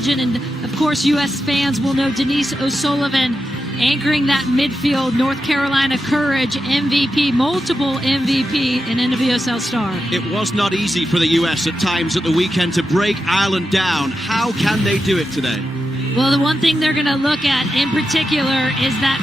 legend. And, of course, U.S. fans will know Denise O'Sullivan anchoring that midfield, North Carolina Courage, MVP, multiple MVP, and NWSL star. It was not easy for the U.S. at times at the weekend to break Ireland down. How can they do it today? Well, the one thing they're going to look at in particular is that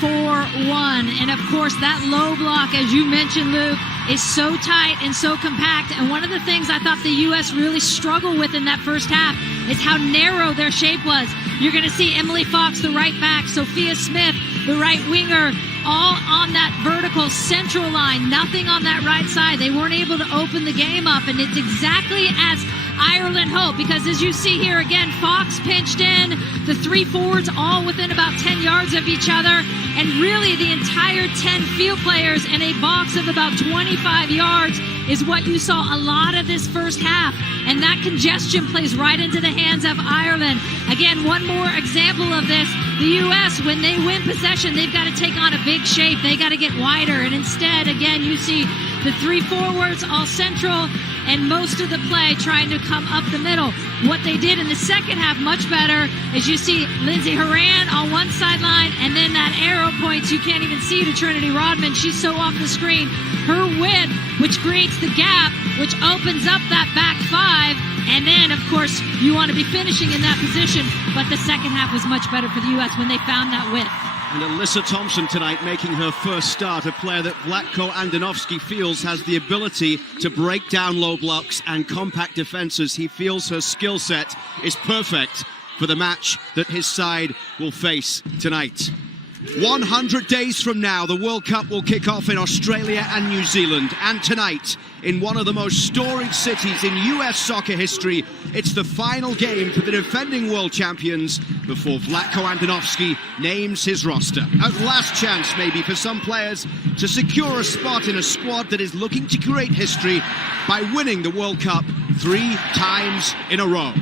5-4-1. And, of course, that low block, as you mentioned, Luke, is so tight and so compact. And one of the things I thought the U.S. really struggled with in that first half is how narrow their shape was. You're going to see Emily Fox, the right back, Sophia Smith, the right winger, all on that vertical central line, nothing on that right side. They weren't able to open the game up, and it's exactly as Ireland hoped, because as you see here again, Fox pinched in, the three forwards all within about 10 yards of each other, and really the entire 10 field players in a box of about 25 yards is what you saw a lot of this first half, and that congestion plays right into the hands of Ireland. Again, one more example of this, the U.S., when they win possession, they've got to take on a big shape, they got to get wider, and instead, again, you see the three forwards all central, and most of the play trying to come up the middle. What they did in the second half much better is you see Lindsay Horan on one sideline, and then that arrow points you can't even see to Trinity Rodman. She's so off the screen. Her width, which creates the gap, which opens up that back five, and then, of course, you want to be finishing in that position. But the second half was much better for the U.S. when they found that width. And Alyssa Thompson tonight making her first start, a player that Vlatko Andonovski feels has the ability to break down low blocks and compact defenses. He feels her skill set is perfect for the match that his side will face tonight. 100 days from now, the World Cup will kick off in Australia and New Zealand. And tonight, in one of the most storied cities in US soccer history, it's the final game for the defending world champions before Vlatko Andonovski names his roster. A last chance, maybe, for some players to secure a spot in a squad that is looking to create history by winning the World Cup 3 times in a row.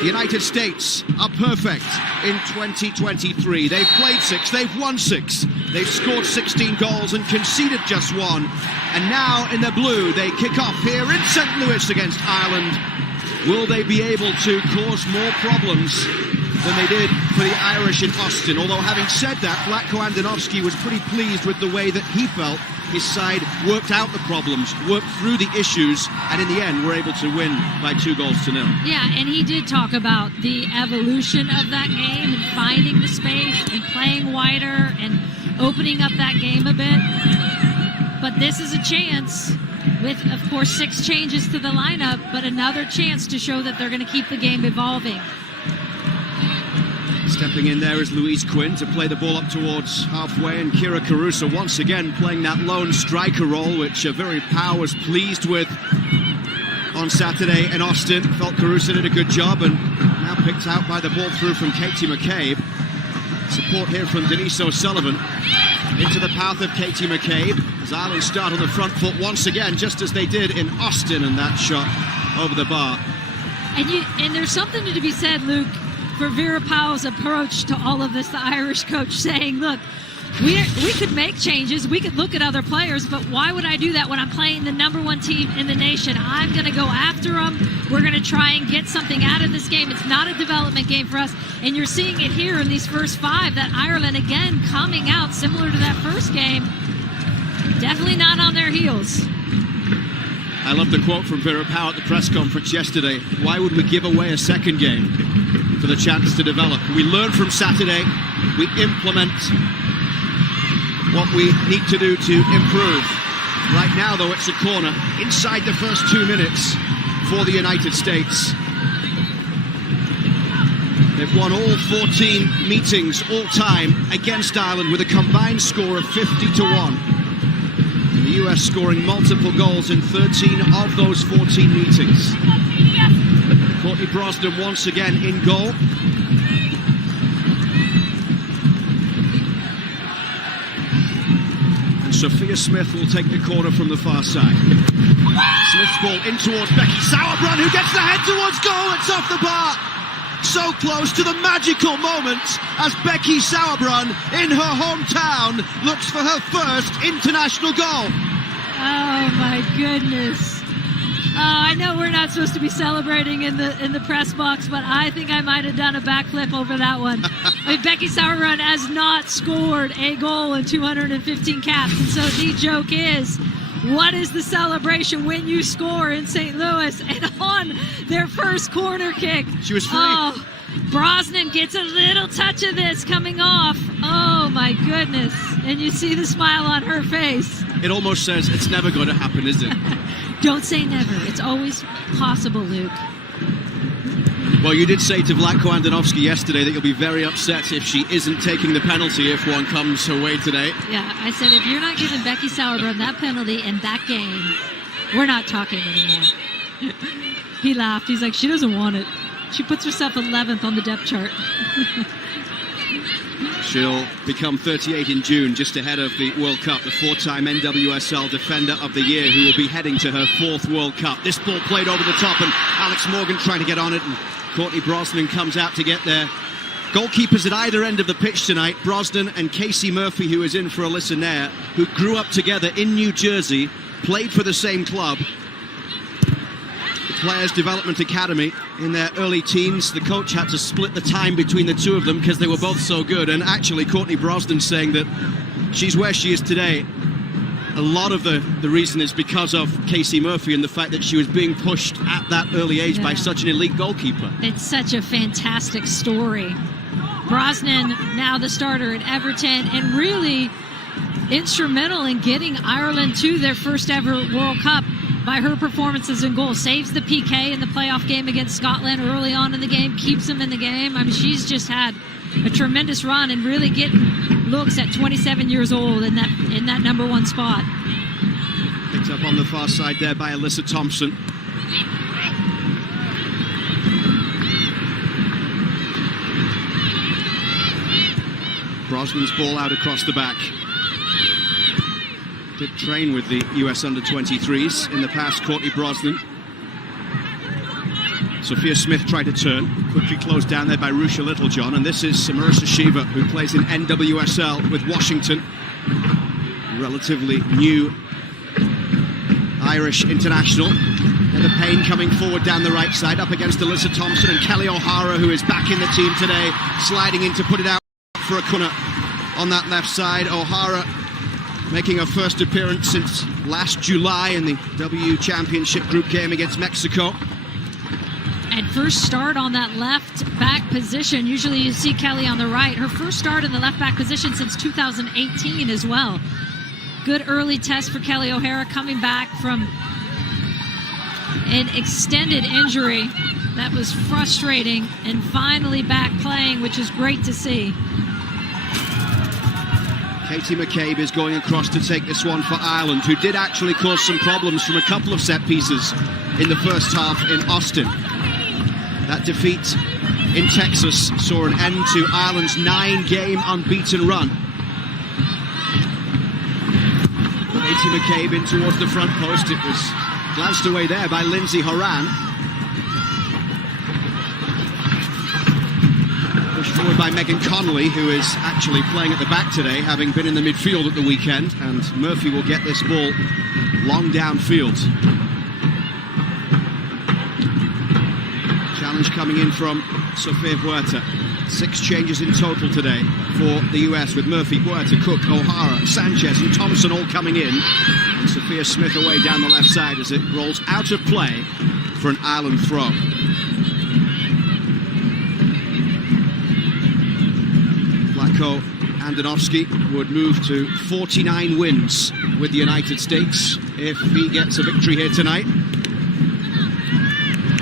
The United States are perfect in 2023. They've played 6, they've won 6, they've scored 16 goals and conceded just 1. And now in the blue, they kick off here in St. Louis against Ireland. Will they be able to cause more problems than they did for the Irish in Austin? Although, having said that, Vlatko Andonovski was pretty pleased with the way that he felt his side worked out the problems, worked through the issues, and in the end were able to win by 2-0. Yeah, and he did talk about the evolution of that game and finding the space and playing wider and opening up that game a bit. But this is a chance with, of course, 6 changes to the lineup, but another chance to show that they're going to keep the game evolving. Stepping in there is Louise Quinn to play the ball up towards halfway, and Kira Caruso once again playing that lone striker role, which Very Power was pleased with on Saturday in Austin. Felt Caruso did a good job, and now picked out by the ball through from Katie McCabe. Support here from Denise O'Sullivan. Into the path of Katie McCabe as Ireland start on the front foot once again, just as they did in Austin, and that shot over the bar. And there's something to be said, Luke, for Vera Pauw's approach to all of this, the Irish coach saying, look, we could make changes, we could look at other players, but why would I do that when I'm playing the #1 team in the nation? I'm going to go after them. We're going to try and get something out of this game. It's not a development game for us, and you're seeing it here in these first 5, that Ireland, again, coming out similar to that first game, definitely not on their heels. I love the quote from Vera Pauw at the press conference yesterday. Why would we give away a second game for the chance to develop? We learn from Saturday, we implement what we need to do to improve. Right now, though, it's a corner inside the first 2 minutes for the United States. They've won all 14 meetings all time against Ireland with a combined score of 50-1. And the US scoring multiple goals in 13 of those 14 meetings. Courtney Brosnan once again in goal. And Sophia Smith will take the corner from the far side. Smith's ball in towards Becky Sauerbrunn, who gets the head towards goal. It's off the bar. So close to the magical moment as Becky Sauerbrunn in her hometown looks for her first international goal. Oh my goodness. I know we're not supposed to be celebrating in the press box, but I think I might have done a backflip over that one. I mean, Becky Sauerbrunn has not scored a goal in 215 caps, and so the joke is, what is the celebration when you score in St. Louis? And on their first corner kick, she was free. Oh, Brosnan gets a little touch of this coming off. Oh my goodness. And you see the smile on her face. It almost says it's never going to happen, is it? Don't say never. It's always possible, Luke. Well, you did say to Vlatko Andonovski yesterday that you'll be very upset if she isn't taking the penalty if one comes her way today. Yeah, I said if you're not giving Becky Sauerbrunn that penalty in that game, we're not talking anymore. He laughed. He's like, she doesn't want it. She puts herself 11th on the depth chart. She'll become 38 in June, just ahead of the World Cup, the four-time NWSL Defender of the Year, who will be heading to her fourth World Cup. This ball played over the top, and Alex Morgan trying to get on it, and Courtney Brosnan comes out to get there. Goalkeepers at either end of the pitch tonight, Brosnan and Casey Murphy, who is in for Alyssa Nair, who grew up together in New Jersey, played for the same club. The Players Development Academy in their early teens. The coach had to split the time between the two of them because they were both so good. And actually, Courtney Brosnan saying that she's where she is today. A lot of the reason is because of Casey Murphy and the fact that she was being pushed at that early age by such an elite goalkeeper. It's such a fantastic story. Brosnan, now the starter at Everton, and really instrumental in getting Ireland to their first ever World Cup by her performances in goal. Saves the PK in the playoff game against Scotland early on in the game, keeps them in the game. I mean, she's just had a tremendous run and really getting looks at 27 years old in that number one spot. Picked up on the far side there by Alyssa Thompson. Brosnan's ball out across the back. Did train with the US under-23s in the past, Courtney Brosnan. Sophia Smith tried to turn, quickly closed down there by Rusha Littlejohn, and this is Marissa Shiva, who plays in NWSL with Washington. Relatively new Irish international. And the Payne coming forward down the right side, up against Alyssa Thompson, and Kelly O'Hara, who is back in the team today, sliding in to put it out for Acuna on that left side. O'Hara making her first appearance since last July in the W Championship group game against Mexico. And first start on that left back position. Usually you see Kelly on the right. Her first start in the left back position since 2018 as well. Good early test for Kelly O'Hara, coming back from an extended injury that was frustrating, and finally back playing, which is great to see. Katie McCabe is going across to take this one for Ireland, who did actually cause some problems from a couple of set pieces in the first half in Austin. That defeat in Texas saw an end to Ireland's 9-game unbeaten run. Katie McCabe in towards the front post. It was glanced away there by Lindsay Horan. Pushed forward by Megan Connolly, who is actually playing at the back today, having been in the midfield at the weekend. And Murphy will get this ball long downfield. Challenge coming in from Sofia Huerta. 6 changes in total today for the US, with Murphy, Huerta, Cook, O'Hara, Sanchez and Thompson all coming in. And Sophia Smith away down the left side as it rolls out of play for an Ireland throw. Vlatko Andonovski would move to 49 wins with the United States if he gets a victory here tonight.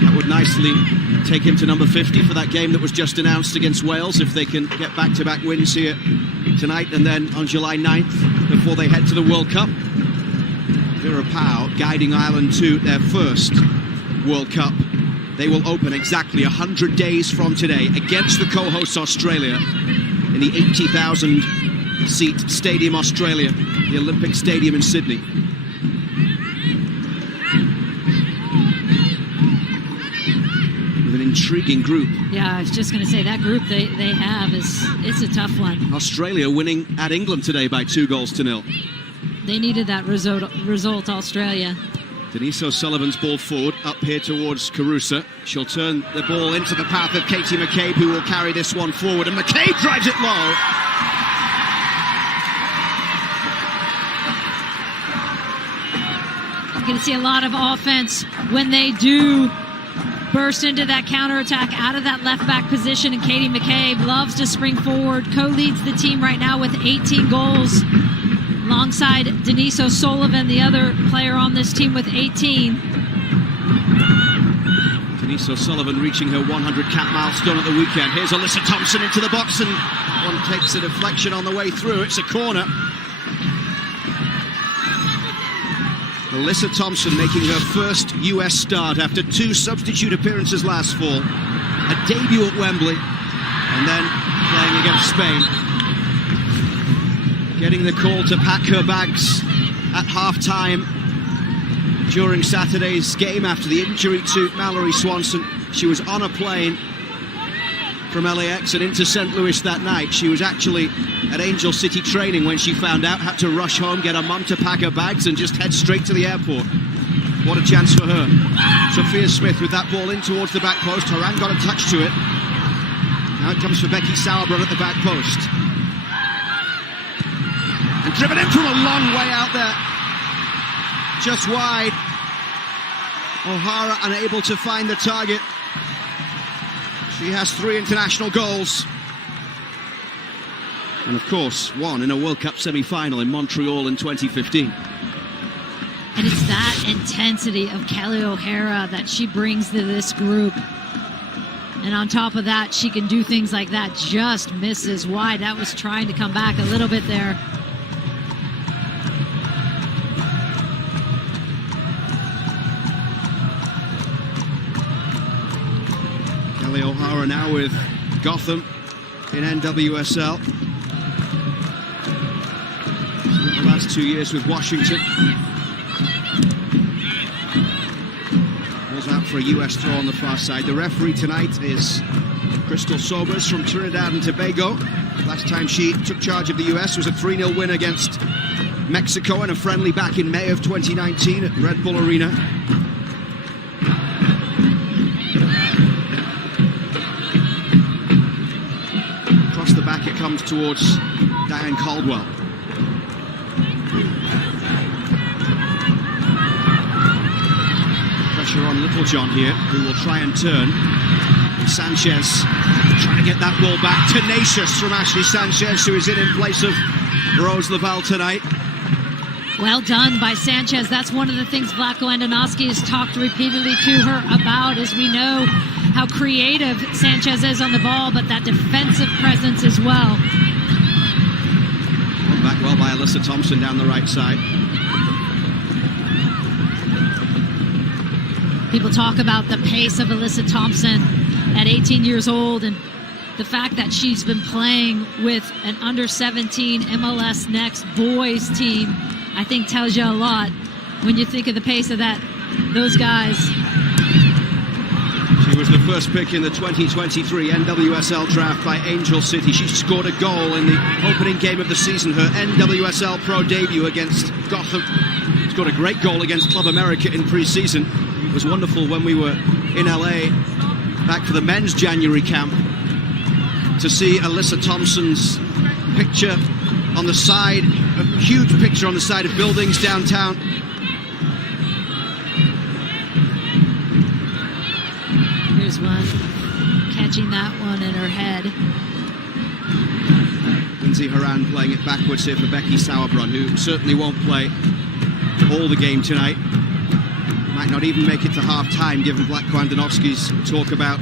That would nicely take him to number 50 for that game that was just announced against Wales, if they can get back-to-back wins here tonight and then on July 9th before they head to the World Cup. Vera Pauw guiding Ireland to their first World Cup. They will open exactly 100 days from today against the co-hosts Australia in the 80,000-seat Stadium Australia, the Olympic Stadium in Sydney. Intriguing group. Yeah, I was just going to say, that group they have it's a tough one. Australia winning at England today by 2-0. They needed that result, Australia. Denise O'Sullivan's ball forward, up here towards Carusa. She'll turn the ball into the path of Katie McCabe, who will carry this one forward, and McCabe drives it low. You're going to see a lot of offense when they do burst into that counterattack out of that left back position, and Katie McCabe loves to spring forward, co-leads the team right now with 18 goals, alongside Denise O'Sullivan, the other player on this team, with 18. Denise O'Sullivan reaching her 100 cap milestone at the weekend. Here's Alyssa Thompson into the box, and one takes a deflection on the way through. It's a corner. Alyssa Thompson making her first US start after 2 substitute appearances last fall. A debut at Wembley, and then playing against Spain. Getting the call to pack her bags at half-time during Saturday's game after the injury to Mallory Swanson. She was on a plane from LAX and into St. Louis that night. She was actually at Angel City training when she found out, had to rush home, get her mum to pack her bags and just head straight to the airport. What a chance for her. Sophia Smith with that ball in towards the back post. Horan got a touch to it. Now it comes for Becky Sauerbrunn at the back post. And driven in from a long way out there. Just wide. O'Hara unable to find the target. She has 3 international goals. And of course, one in a World Cup semi-final in Montreal in 2015. And it's that intensity of Kelly O'Hara that she brings to this group. And on top of that, she can do things like that. Just misses wide. That was trying to come back a little bit there. Kelly O'Hara now with Gotham in NWSL. The last 2 years with Washington. Balls out for a US throw on the far side. The referee tonight is Crystal Sobers from Trinidad and Tobago. Last time she took charge of the US was a 3-0 win against Mexico in a friendly back in May of 2019 at Red Bull Arena. Across the back it comes towards Diane Caldwell. Pressure on Littlejohn here, who will try and turn. Sanchez trying to get that ball back. Tenacious from Ashley Sanchez, who is in place of Rose Lavelle tonight. Well done by Sanchez. That's one of the things Vlatko Andonovski has talked repeatedly to her about, as we know how creative Sanchez is on the ball, but that defensive presence as well. Won back well by Alyssa Thompson down the right side. People talk about the pace of Alyssa Thompson at 18 years old, and the fact that she's been playing with an under-17 MLS Next boys team, I think tells you a lot when you think of the pace of those guys. She was the first pick in the 2023 NWSL draft by Angel City. She scored a goal in the opening game of the season, her NWSL Pro debut against Gotham. Scored a great goal against Club America in pre-season. It was wonderful when we were in LA back for the men's January camp to see Alyssa Thompson's picture on the side, a huge picture on the side of buildings downtown. Here's one, catching that one in her head. Lindsay Horan playing it backwards here for Becky Sauerbrunn, who certainly won't play all the game tonight. Might not even make it to half-time, given Vlatko Andonovski's talk about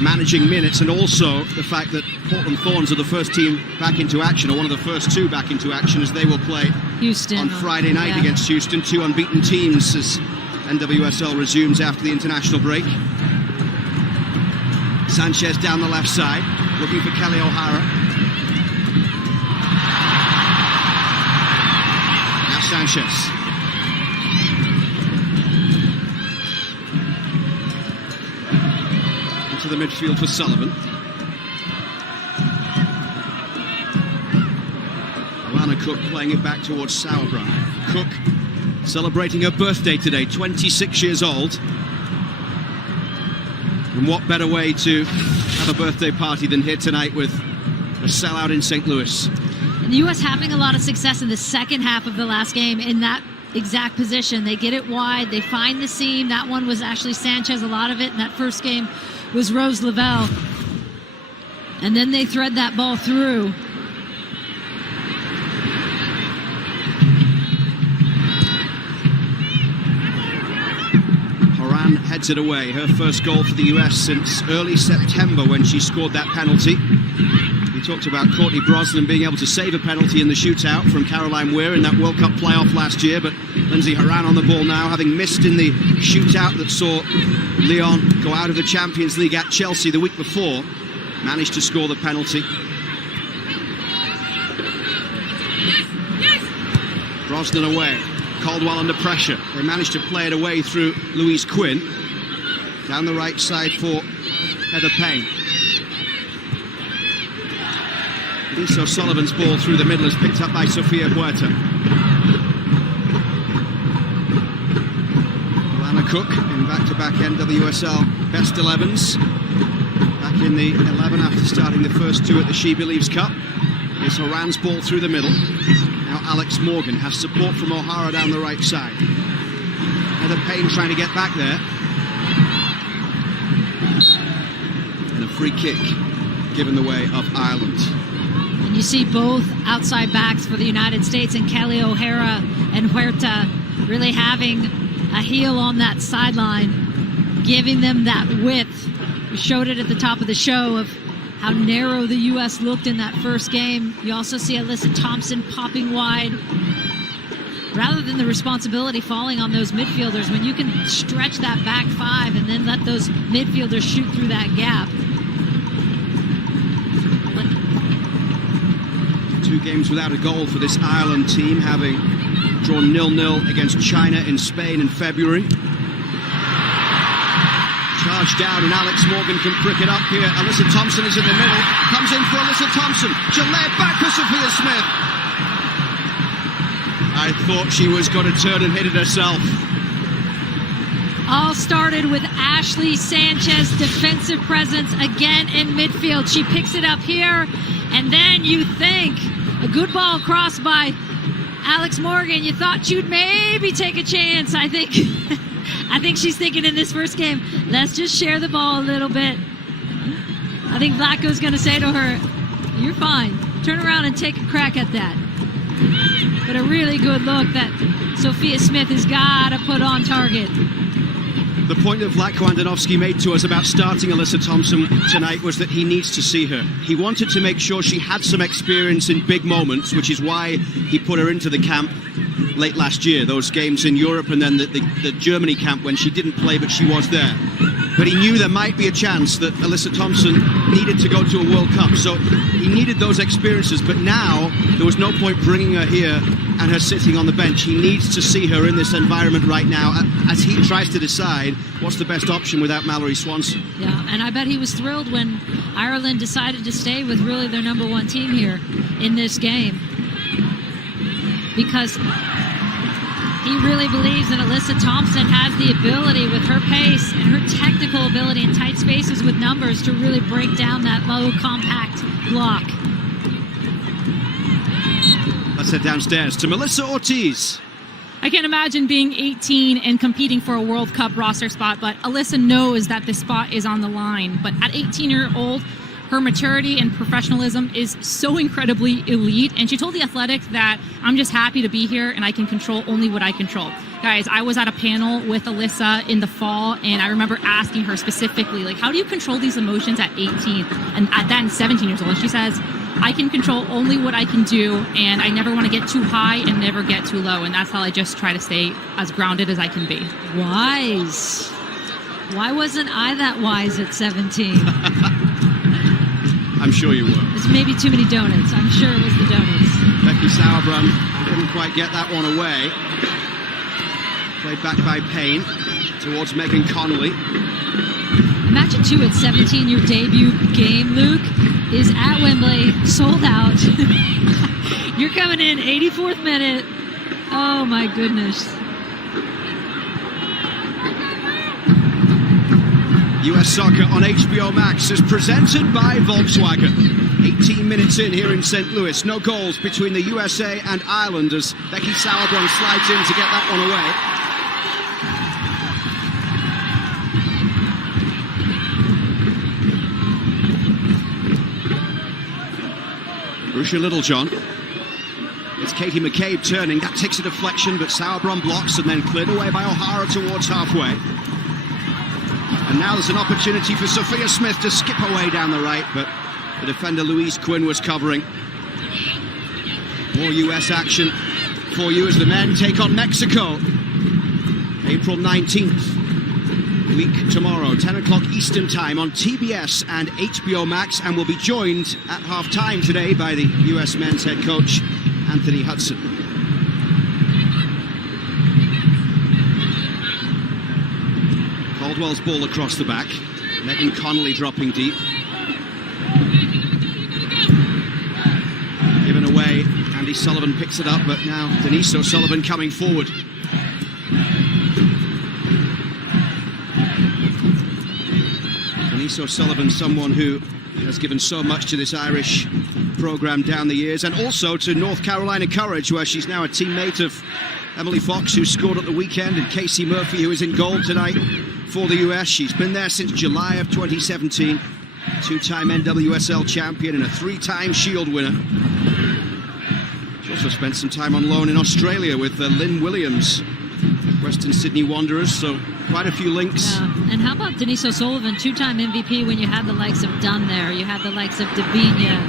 managing minutes, and also the fact that Portland Thorns are the first team back into action, or one of the first 2 back into action, as they will play Houston on Friday night against Houston. 2 unbeaten teams as NWSL resumes after the international break. Sanchez down the left side, looking for Kelly O'Hara. Now Sanchez. To the midfield for Sullivan. Alana Cook playing it back towards Sauerbrunn. Cook celebrating her birthday today, 26 years old. And what better way to have a birthday party than here tonight with a sellout in St. Louis. And the U.S. having a lot of success in the second half of the last game in that exact position. They get it wide, they find the seam. That one was Ashley Sanchez. A lot of it in that first game was Rose Lavelle. And then they thread that ball through. Horan heads it away. Her first goal for the US since early September when she scored that penalty. We talked about Courtney Brosnan being able to save a penalty in the shootout from Caroline Weir in that World Cup playoff last year, but Lindsay Horan on the ball now, having missed in the shootout that saw Lyon go out of the Champions League at Chelsea the week before, managed to score the penalty. Brosnan away. Caldwell under pressure. They managed to play it away through Louise Quinn. Down the right side for Heather Payne. Lisa O'Sullivan's ball through the middle is picked up by Sofia Huerta. Alana Cook in back-to-back NWSL best 11s. Back in the 11 after starting the first two at the She Believes Cup. Here's Horan's ball through the middle. Now Alex Morgan has support from O'Hara down the right side. Heather Payne trying to get back there. And a free kick given the way of Ireland. And you see both outside backs for the United States and Kelly O'Hara and Huerta really having a heel on that sideline, giving them that width. We showed it at the top of the show of how narrow the U.S. looked in that first game. You also see Alyssa Thompson popping wide. Rather than the responsibility falling on those midfielders, when you can stretch that back five and then let those midfielders shoot through that gap. 2 games without a goal for this Ireland team, having drawn 0-0 against China in Spain in February. Charged down and Alex Morgan can prick it up here. Alyssa Thompson is in the middle. Comes in for Alyssa Thompson. Gillette back for Sophia Smith. I thought she was going to turn and hit it herself. All started with Ashley Sanchez, defensive presence again in midfield. She picks it up here, and then you think a good ball crossed by Alex Morgan. You thought you'd maybe take a chance. I think she's thinking in this first game, let's just share the ball a little bit. I think Vlatko's going to say to her, you're fine. Turn around and take a crack at that. But a really good look that Sophia Smith has got to put on target. The point that Vlatko Andonovski made to us about starting Alyssa Thompson tonight was that he needs to see her. He wanted to make sure she had some experience in big moments, which is why he put her into the camp late last year, those games in Europe, and then the Germany camp when she didn't play but she was there. But he knew there might be a chance that Alyssa Thompson needed to go to a World Cup, so he needed those experiences. But now there was no point bringing her here and her sitting on the bench. He needs to see her in this environment right now as he tries to decide what's the best option without Mallory Swanson. Yeah, and I bet he was thrilled when Ireland decided to stay with really their number one team here in this game, because he really believes that Alyssa Thompson has the ability with her pace and her technical ability in tight spaces with numbers to really break down that low, compact block. Let's head downstairs to Melissa Ortiz. I can't imagine being 18 and competing for a World Cup roster spot, but Alyssa knows that this spot is on the line. But at 18-year-old, her maturity and professionalism is so incredibly elite. And she told The Athletic that I'm just happy to be here and I can control only what I control. Guys, I was at a panel with Alyssa in the fall, and I remember asking her specifically, like, how do you control these emotions at 18? And at that, 17 years old, and she says, I can control only what I can do, and I never want to get too high and never get too low. And that's how I just try to stay as grounded as I can be. Wise. Why wasn't I that wise at 17? I'm sure you were. It's maybe too many donuts. I'm sure it was the donuts. Becky Sauerbrunn couldn't quite get that one away. Played back by Payne towards Megan Connolly. Imagine, too, at 17, your debut game, Luke, is at Wembley, sold out. You're coming in 84th minute. Oh, my goodness. US Soccer on HBO Max is presented by Volkswagen. 18 minutes in here in St. Louis. No goals between the USA and Ireland as Becky Sauerbrunn slides in to get that one away. Russia Littlejohn. It's Katie McCabe turning. That takes a deflection, but Sauerbrunn blocks and then cleared away by O'Hara towards halfway. And now there's an opportunity for Sophia Smith to skip away down the right, but the defender Louise Quinn was covering. More US action for you as the men take on Mexico. April 19th, a week tomorrow, 10 o'clock Eastern time on TBS and HBO Max, and we'll be joined at half-time today by the US men's head coach, Anthony Hudson. Caldwell's ball across the back. Megan Connolly dropping deep. Given away. Andy Sullivan picks it up, but now Denise O'Sullivan coming forward. Denise O'Sullivan, someone who has given so much to this Irish program down the years, and also to North Carolina Courage, where she's now a teammate of Emily Fox, who scored at the weekend, and Casey Murphy, who is in goal tonight for the US. She's been there since July of 2017, two-time NWSL champion and a three-time Shield winner. She also spent some time on loan in Australia with Lynn Williams, Western Sydney Wanderers, so quite a few links. Yeah. And how about Denise O'Sullivan, two-time MVP, when you had the likes of Dunn there, you had the likes of Davinia.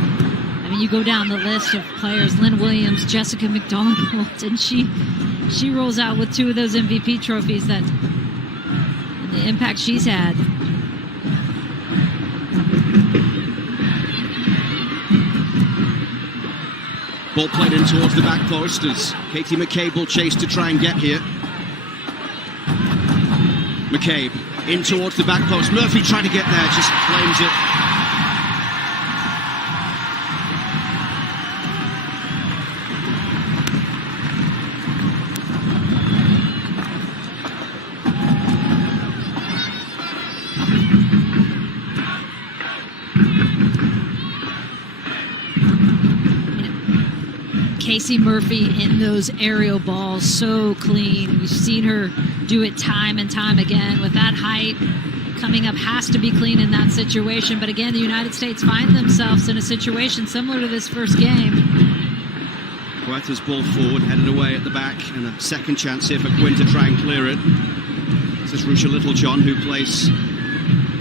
I mean, you go down the list of players, Lynn Williams, Jessica McDonald, and she rolls out with two of those MVP trophies, that and the impact she's had. Ball played in towards the back post as Katie McCabe will chase to try and get here. McCabe in towards the back post. Murphy trying to get there, just flames it. Casey Murphy in those aerial balls, so clean. We've seen her do it time and time again. With that height, coming up has to be clean in that situation. But again, the United States find themselves in a situation similar to this first game. Huerta's ball forward, headed away at the back, and a second chance here for Quinn to try and clear it. This is Russia Littlejohn, who plays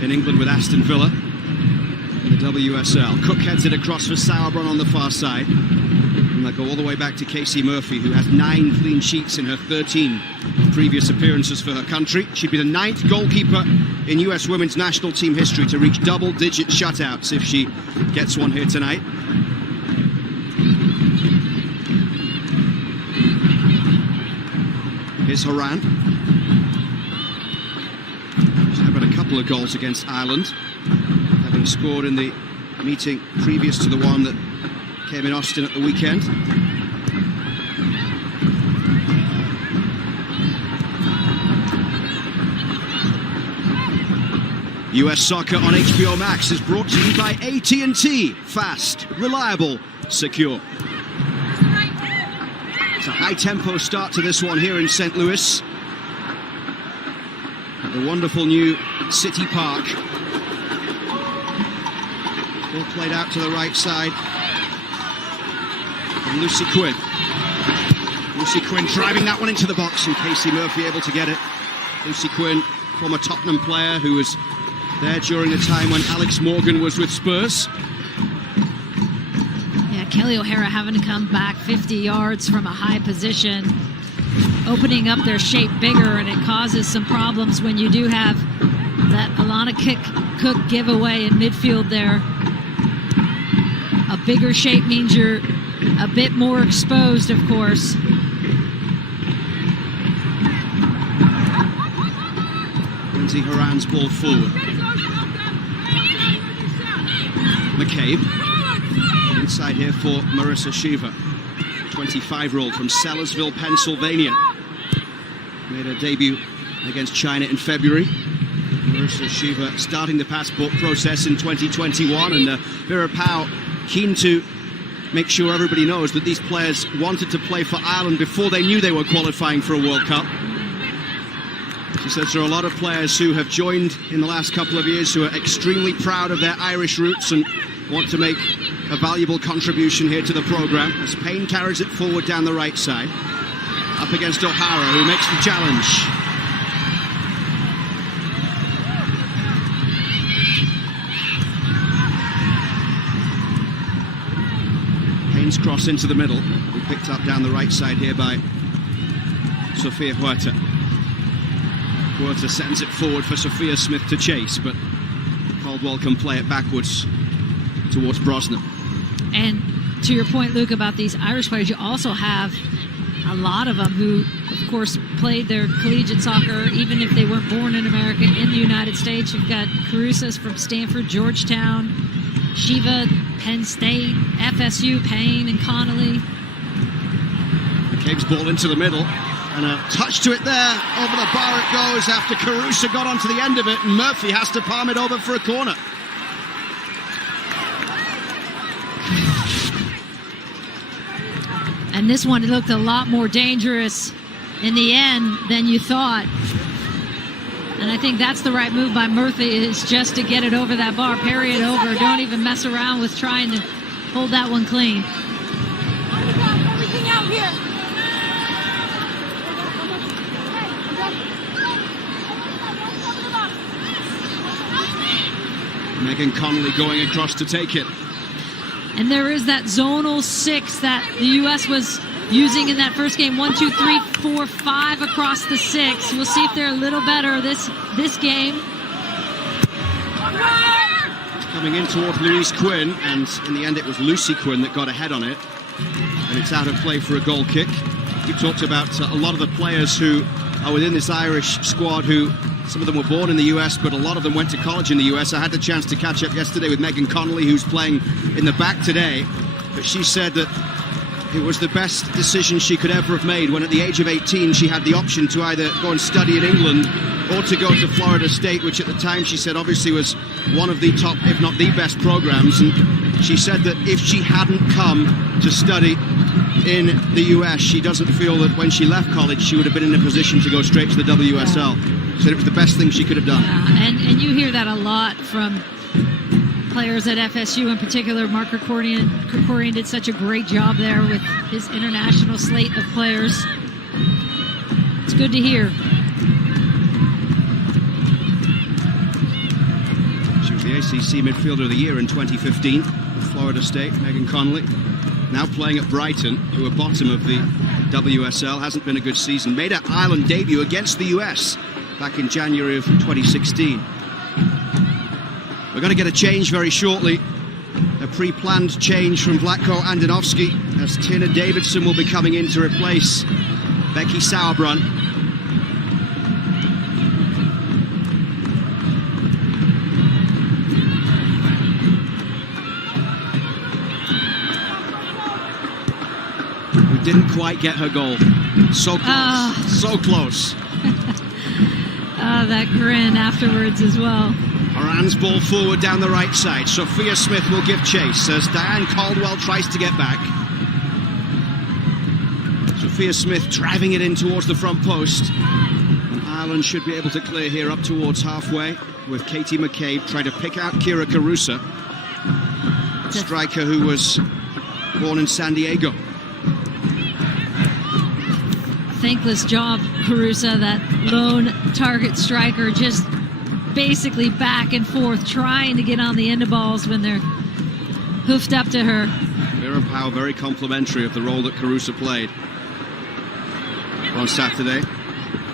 in England with Aston Villa in the WSL. Cook heads it across for Sauerbrunn on the far side. And they'll go all the way back to Casey Murphy, who has 9 clean sheets in her 13 previous appearances for her country. She'd be the 9th goalkeeper in US women's national team history to reach double-digit shutouts if she gets one here tonight. Here's Horan. She's had a couple of goals against Ireland, having scored in the meeting previous to the one that came in Austin at the weekend. US Soccer on HBO Max is brought to you by AT&T. Fast, reliable, secure. It's a high-tempo start to this one here in St. Louis at the wonderful new City Park. Ball played out to the right side. And Lucy Quinn. Lucy Quinn driving that one into the box, and Casey Murphy able to get it. Lucy Quinn, former Tottenham player who was there during the time when Alex Morgan was with Spurs. Yeah, Kelly O'Hara having to come back 50 yards from a high position, opening up their shape bigger, and it causes some problems when you do have that Alana Cook giveaway in midfield there. A bigger shape means you're a bit more exposed, of course. Lindsay Horan's ball forward. McCabe inside here for Marissa Shiva, 25-year-old from Sellersville, Pennsylvania. Made her debut against China in February. Caruso Shiva starting the passport process in 2021, and Vera Pauw keen to make sure everybody knows that these players wanted to play for Ireland before they knew they were qualifying for a World Cup. She says there are a lot of players who have joined in the last couple of years who are extremely proud of their Irish roots and want to make a valuable contribution here to the programme. As Payne carries it forward down the right side, up against O'Hara, who makes the challenge. Payne's cross into the middle, picked up down the right side here by Sofia Huerta. Huerta sends it forward for Sophia Smith to chase, but Caldwell can play it backwards towards Brosnan. And to your point, Luke, about these Irish players, you also have a lot of them who, of course, played their collegiate soccer, even if they weren't born in America, in the United States. You've got Caruso's from Stanford, Georgetown, Shiva, Penn State, FSU, Payne and Connolly. McCabe's ball into the middle, and a touch to it there. Over the bar it goes after Caruso got onto the end of it, and Murphy has to palm it over for a corner. And this one looked a lot more dangerous in the end than you thought. And I think that's the right move by Murphy, is just to get it over that bar, parry it over. Don't even mess around with trying to hold that one clean. Everything out here. Megan Connolly going across to take it. And there is that zonal 6 that the U.S. was using in that first game. 1, 2, 3, 4, 5 across the 6. We'll see if they're a little better this game. Coming in towards Louise Quinn, and in the end it was Lucy Quinn that got ahead on it. And it's out of play for a goal kick. You talked about a lot of the players who are within this Irish squad who, some of them were born in the US, but a lot of them went to college in the US. I had the chance to catch up yesterday with Megan Connolly, who's playing in the back today. But she said that it was the best decision she could ever have made when at the age of 18 she had the option to either go and study in England or to go to Florida State, which at the time she said obviously was one of the top, if not the best programs. And she said that if she hadn't come to study in the US, she doesn't feel that when she left college she would have been in a position to go straight to the WSL. Said it was the best thing she could have done. Yeah, and you hear that a lot from players at FSU in particular. Mark Krikorian did such a great job there with his international slate of players. It's good to hear. She was the ACC Midfielder of the Year in 2015 with Florida State. Megan Connolly now playing at Brighton, who are bottom of the WSL. Hasn't been a good season. Made her Ireland debut against the US back in January of 2016. We're going to get a change very shortly. A pre-planned change from Vlatko Andonovski, as Tina Davidson will be coming in to replace Becky Sauerbrunn. We didn't quite get her goal. So close. So close. That grin afterwards as well. Moran's ball forward down the right side. Sophia Smith will give chase as Diane Caldwell tries to get back. Sophia Smith driving it in towards the front post. And Ireland should be able to clear here up towards halfway, with Katie McCabe trying to pick out Kira Caruso, a striker who was born in San Diego. Thankless job, Caruso, that lone target striker, just basically back and forth trying to get on the end of balls when they're hoofed up to her. Vera Pauw very complimentary of the role that Caruso played on Saturday.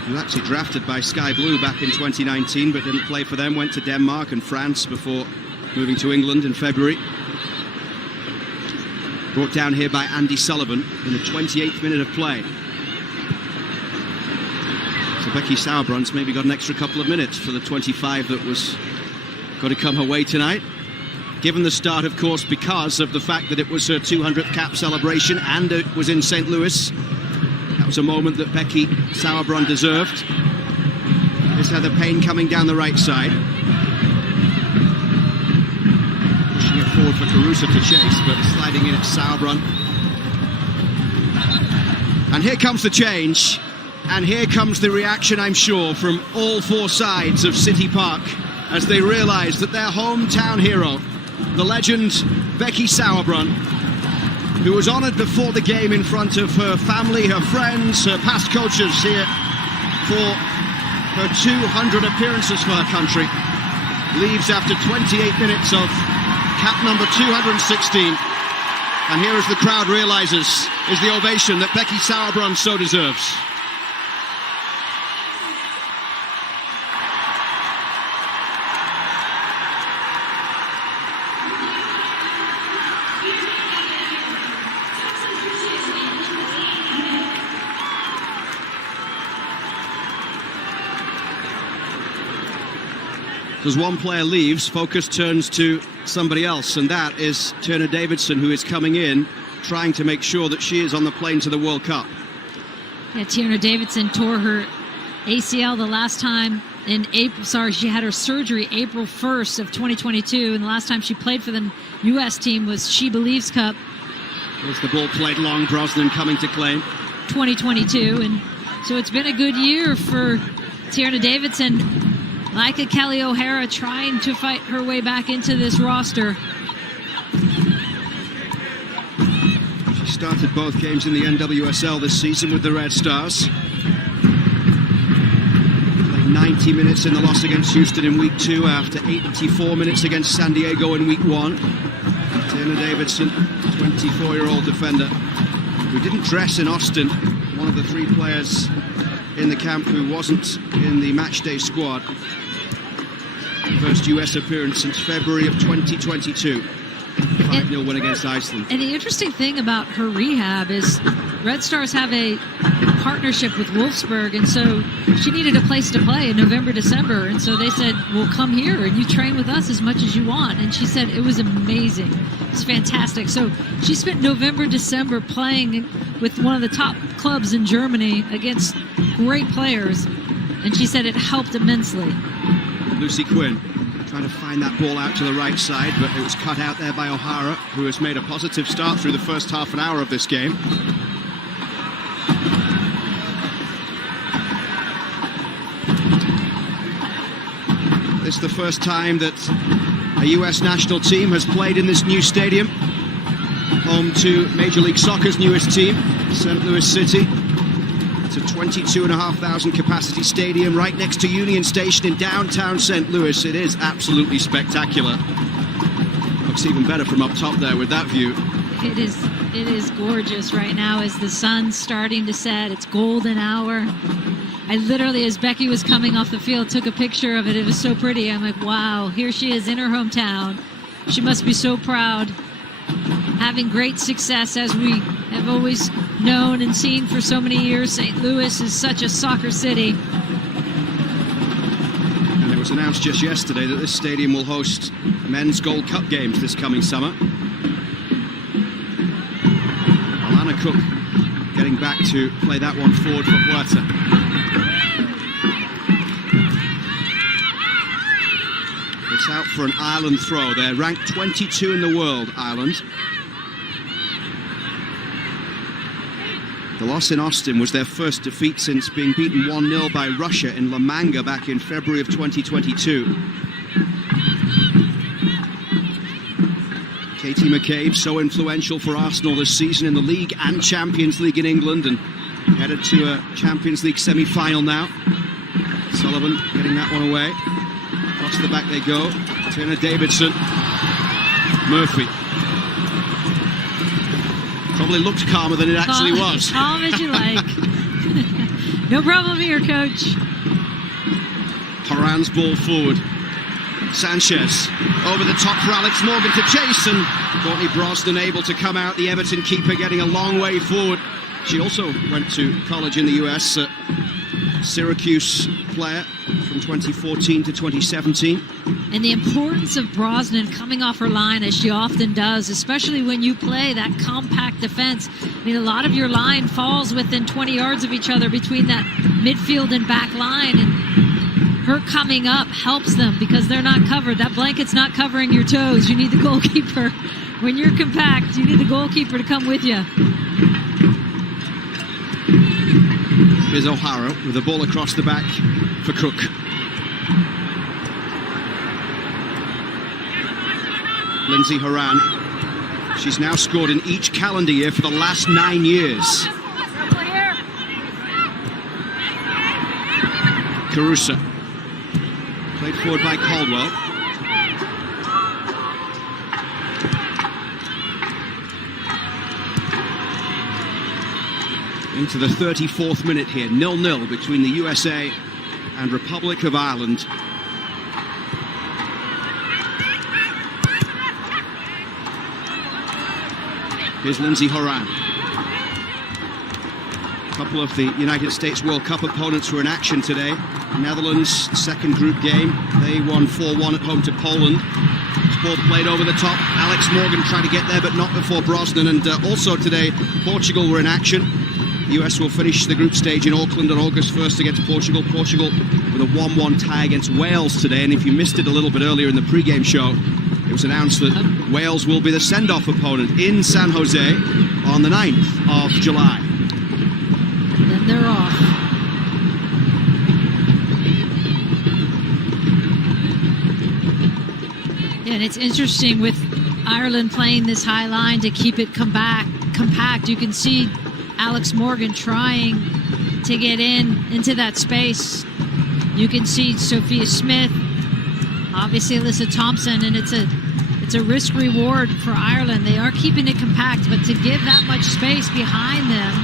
He was actually drafted by Sky Blue back in 2019 but didn't play for them, went to Denmark and France before moving to England in February. Brought down here by Andy Sullivan in the 28th minute of play. So Becky Sauerbrunn's maybe got an extra couple of minutes for the 25 that was going to come her way tonight. Given the start, of course, because of the fact that it was her 200th cap celebration and it was in St. Louis. That was a moment that Becky Sauerbrunn deserved. is Heather Payne coming down the right side. Pushing it forward for Caruso to chase, but sliding in at Sauerbrunn. And here comes the change. And here comes the reaction, I'm sure, from all four sides of City Park as they realise that their hometown hero, the legend Becky Sauerbrunn, who was honoured before the game in front of her family, her friends, her past coaches here for her 200 appearances for her country, leaves after 28 minutes of cap number 216. And here, as the crowd realises, is the ovation that Becky Sauerbrunn so deserves. As one player leaves, focus turns to somebody else, and that is Turner Davidson, who is coming in, trying to make sure that she is on the plane to the World Cup. Yeah, Turner Davidson tore her ACL the last time in April. Sorry, she had her surgery April 1st of 2022, and the last time she played for the U.S. team was She Believes Cup. There's the ball played long, Brosnan coming to claim. 2022, and so it's been a good year for Tierna Davidson. Like a Kelly O'Hara trying to fight her way back into this roster. She started both games in the NWSL this season with the Red Stars. Played 90 minutes in the loss against Houston in week 2 after 84 minutes against San Diego in week 1. Tierna Davidson, 24-year-old defender, who didn't dress in Austin, one of the 3 players in the camp who wasn't in the matchday squad. First US appearance since February of 2022. 5-0 win against Iceland. And the interesting thing about her rehab is Red Stars have a partnership with Wolfsburg, and so she needed a place to play in November, December, and so they said, well, come here and you train with us as much as you want. And she said it was amazing. It's fantastic. So she spent November, December playing with one of the top clubs in Germany against great players, and she said it helped immensely. Lucy Quinn trying to find that ball out to the right side, but it was cut out there by O'Hara, who has made a positive start through the first half an hour of this game. This is the first time that a US national team has played in this new stadium, home to Major League Soccer's newest team, St. Louis City. It's a 22,500 capacity stadium right next to Union Station in downtown St. Louis. It is absolutely spectacular. Looks even better from up top there with that view. It is gorgeous right now as the sun's starting to set. It's golden hour. I literally, as Becky was coming off the field, took a picture of it. It was so pretty. I'm like, wow, here she is in her hometown. She must be so proud. Having great success, as we have always known and seen for so many years. St. Louis is such a soccer city. And it was announced just yesterday that this stadium will host men's Gold Cup games this coming summer. Alana Cook getting back to play that one forward for Huerta. It's out for an Ireland throw. They're ranked 22 in the world, Ireland. The loss in Austin was their first defeat since being beaten 1-0 by Russia in La Manga back in February of 2022. Katie McCabe, so influential for Arsenal this season in the league and Champions League in England, and headed to a Champions League semi-final now. Sullivan getting that one away. Across the back they go. Turner Davidson. Murphy. Probably looked calmer than it actually was. Calm as you like. No problem here, Coach. Horan's ball forward. Sanchez over the top for Alex Morgan to chase, and Courtney Brosnan able to come out. The Everton keeper getting a long way forward. She also went to college in the US. Syracuse player from 2014 to 2017. And the importance of Brosnan coming off her line, as she often does, especially when you play that compact defense. I mean, a lot of your line falls within 20 yards of each other between that midfield and back line. And her coming up helps them because they're not covered. That blanket's not covering your toes. You need the goalkeeper. When you're compact, you need the goalkeeper to come with you. Here's O'Hara with the ball across the back for Cook. Lindsay Horan. She's now scored in each calendar year for the last 9 years. Carusa. Played forward by Caldwell. Into the 34th minute here, 0-0 between the USA and Republic of Ireland. Here's Lindsay Horan. A couple of the United States World Cup opponents were in action today. Netherlands, second group game. They won 4-1 at home to Poland. Ball played over the top. Alex Morgan tried to get there, but not before Brosnan. And also today, Portugal were in action. The US will finish the group stage in Auckland on August 1st against Portugal. Portugal with a 1-1 tie against Wales today. And if you missed it a little bit earlier in the pre-game show, it was announced that Wales will be the send-off opponent in San Jose on the 9th of July. And then they're off. And it's interesting with Ireland playing this high line to keep it compact. You can see Alex Morgan trying to get into that space. You can see Sophia Smith, obviously Alyssa Thompson, and it's a risk reward for Ireland. They are keeping it compact, but to give that much space behind them,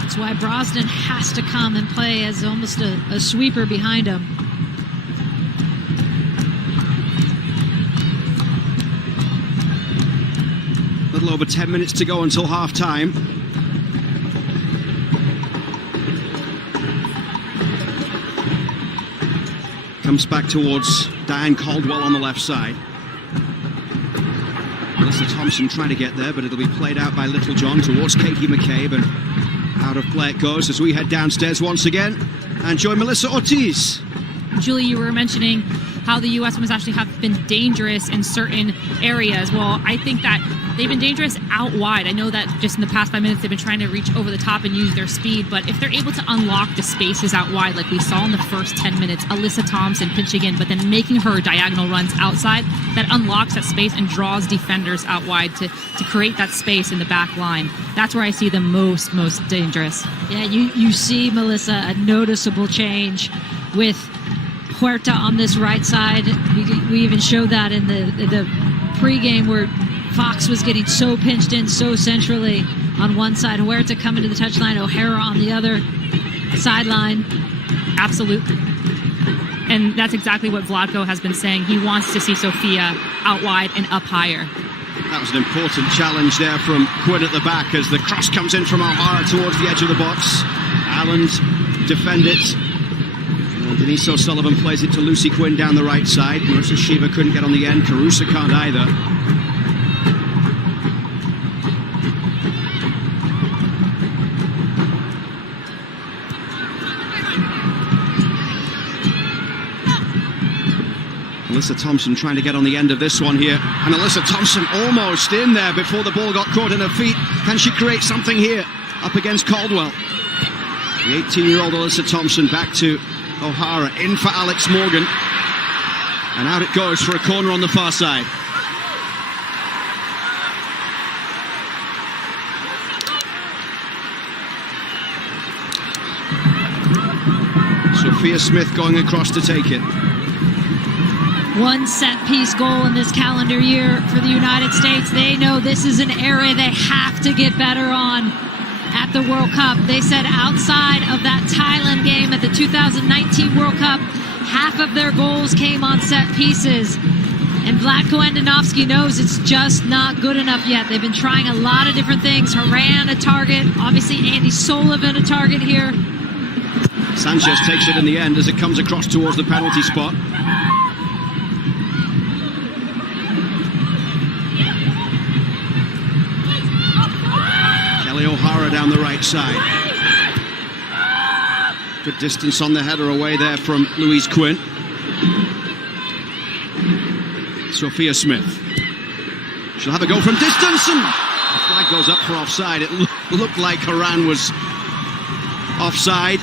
that's why Brosnan has to come and play as almost a sweeper behind him. A little over 10 minutes to go until half-time. Comes back towards Diane Caldwell on the left side. Alyssa Thompson trying to get there, but it'll be played out by Littlejohn towards Katie McCabe, and out of play it goes as we head downstairs once again and join Melissa Ortiz. Julie, you were mentioning how the U.S. women's actually have been dangerous in certain areas. Well, I think that they've been dangerous out wide. I know that just in the past 5 minutes they've been trying to reach over the top and use their speed, but if they're able to unlock the spaces out wide like we saw in the first 10 minutes, Alyssa Thompson pinching in, but then making her diagonal runs outside, that unlocks that space and draws defenders out wide to create that space in the back line. That's where I see them most dangerous. Yeah, you see, Melissa, a noticeable change with Huerta on this right side. We even showed that in the pregame where Fox was getting so pinched in so centrally on one side. Huerta coming to the touchline, O'Hara on the other sideline. Absolutely. And that's exactly what Vlatko has been saying. He wants to see Sophia out wide and up higher. That was an important challenge there from Quinn at the back as the cross comes in from O'Hara towards the edge of the box. Ireland defend it. Denise O'Sullivan plays it to Lucy Quinn down the right side. Marissa Shiva couldn't get on the end. Carusa can't either. Alyssa Thompson trying to get on the end of this one here. And Alyssa Thompson almost in there before the ball got caught in her feet. Can she create something here up against Caldwell? The 18-year-old Alyssa Thompson back to O'Hara, in for Alex Morgan, and out it goes for a corner on the far side. Sophia Smith going across to take it. One set-piece goal in this calendar year for the United States. They know this is an area they have to get better on at the World Cup. They said outside of that Thailand game at the 2019 World Cup, half of their goals came on set pieces. And Vlatko Andonovski knows it's just not good enough yet. They've been trying a lot of different things. Horan a target, obviously Andy Sullivan a target here. Sanchez takes it in the end as it comes across towards the penalty spot. O'Hara down the right side. Good distance on the header away there from Louise Quinn. Sophia Smith. She'll have a go from distance, and the flag goes up for offside. It looked like Haran was offside.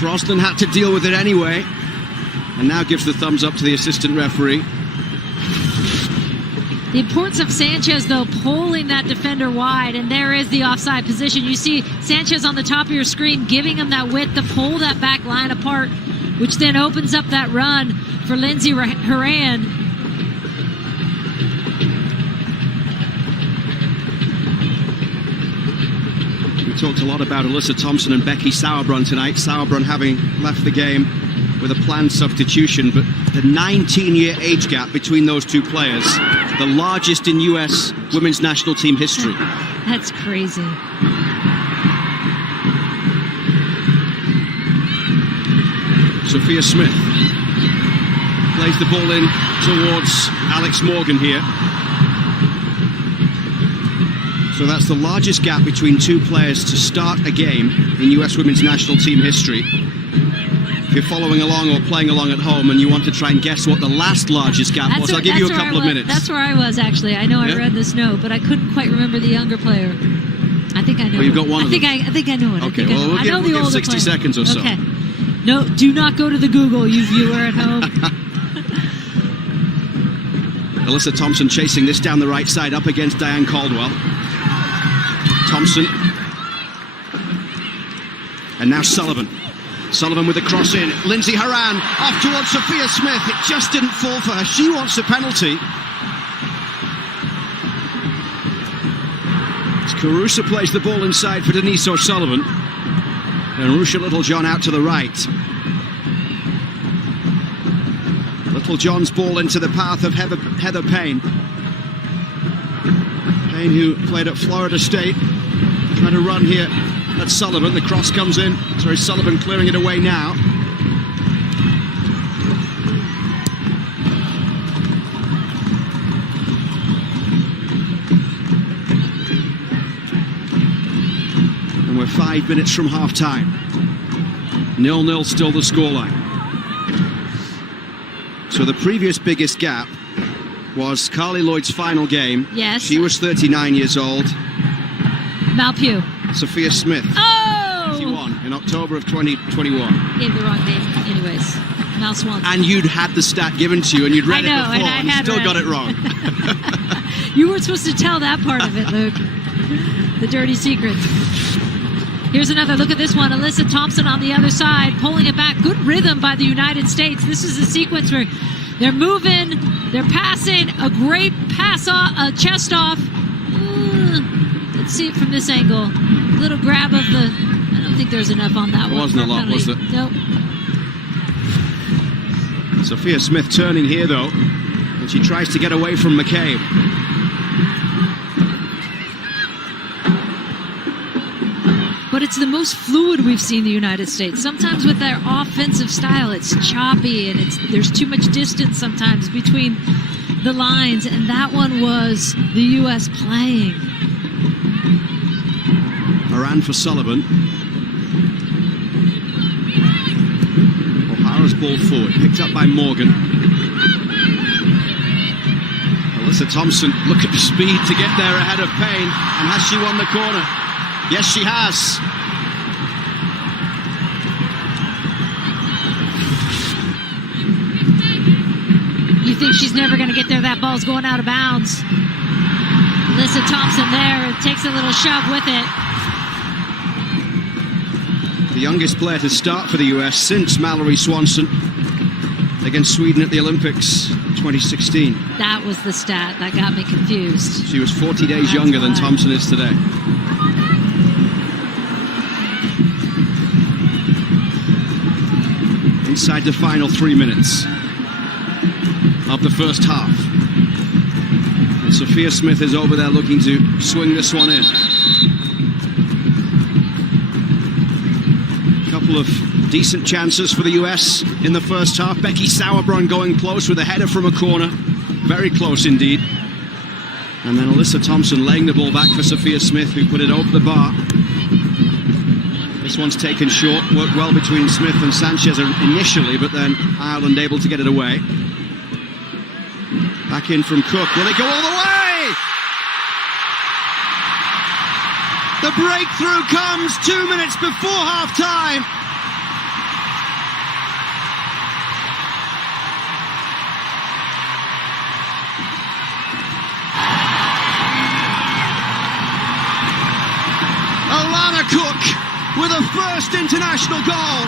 Brosnan had to deal with it anyway, and now gives the thumbs up to the assistant referee. The importance of Sanchez, though, pulling that defender wide, and there is the offside position. You see Sanchez on the top of your screen giving him that width to pull that back line apart, which then opens up that run for Lindsay Haran. We talked a lot about Alyssa Thompson and Becky Sauerbrunn tonight. Sauerbrunn having left the game with a planned substitution, but the 19-year age gap between those two players, the largest in US women's national team history. That's crazy. Sophia Smith plays the ball in towards Alex Morgan here. So that's the largest gap between two players to start a game in US women's national team history. If you're following along or playing along at home and you want to try and guess what the last largest gap was, I'll give you a couple of minutes. That's where I was, actually. I know I read this note, but I couldn't quite remember the younger player. I think I know. Well, you've got one of them. I think I know it. Okay, well, we'll give 60 seconds or so. Okay. No, do not go to the Google, you viewer at home. Alyssa Thompson chasing this down the right side up against Diane Caldwell. Thompson. And now Sullivan. Sullivan with a cross in. Lindsay Haran off towards Sophia Smith. It just didn't fall for her. She wants a penalty. As Carusa plays the ball inside for Denise O'Sullivan. And Rusha Littlejohn out to the right. Littlejohn's ball into the path of Heather Payne. Payne, who played at Florida State, trying to run here at Sullivan. The cross comes in. Sorry, Sullivan clearing it away now. And we're 5 minutes from half-time. 0-0 still the scoreline. So the previous biggest gap was Carly Lloyd's final game. Yes. She was 39 years old. Malpew. Sophia Smith. Oh! 21 in October of 2021. Gave the wrong name anyways. Mal Swanson. And you'd had the stat given to you and you'd read it before and and still got it wrong. You weren't supposed to tell that part of it, Luke. The dirty secrets. Here's another look at this one. Alyssa Thompson on the other side, pulling it back. Good rhythm by the United States. This is a sequence where they're moving, they're passing, a great pass off, a chest off. Let's see it from this angle. A little grab of the... I don't think there's enough on that one. It wasn't a lot, was it? Nope. Sophia Smith turning here, though, and she tries to get away from McCabe. But it's the most fluid we've seen the United States. Sometimes with their offensive style, it's choppy and there's too much distance sometimes between the lines, and that one was the U.S. playing. Haran for Sullivan. O'Hara's ball forward, picked up by Morgan. Alyssa Thompson, look at the speed to get there ahead of Payne, and has she won the corner? Yes, she has. You think she's never going to get there? That ball's going out of bounds. Alyssa Thompson there takes a little shove with it. The youngest player to start for the US since Mallory Swanson against Sweden at the Olympics 2016. That was the stat that got me confused. She was 40 days younger than Thompson is today. Inside the final 3 minutes of the first half. And Sophia Smith is over there looking to swing this one in. A couple of decent chances for the US in the first half. Becky Sauerbrunn going close with a header from a corner. Very close indeed. And then Alyssa Thompson laying the ball back for Sophia Smith, who put it over the bar. This one's taken short, worked well between Smith and Sanchez initially, but then Ireland able to get it away. Back in from Cook. Will it go all the way? The breakthrough comes 2 minutes before half-time. Cook with a first international goal,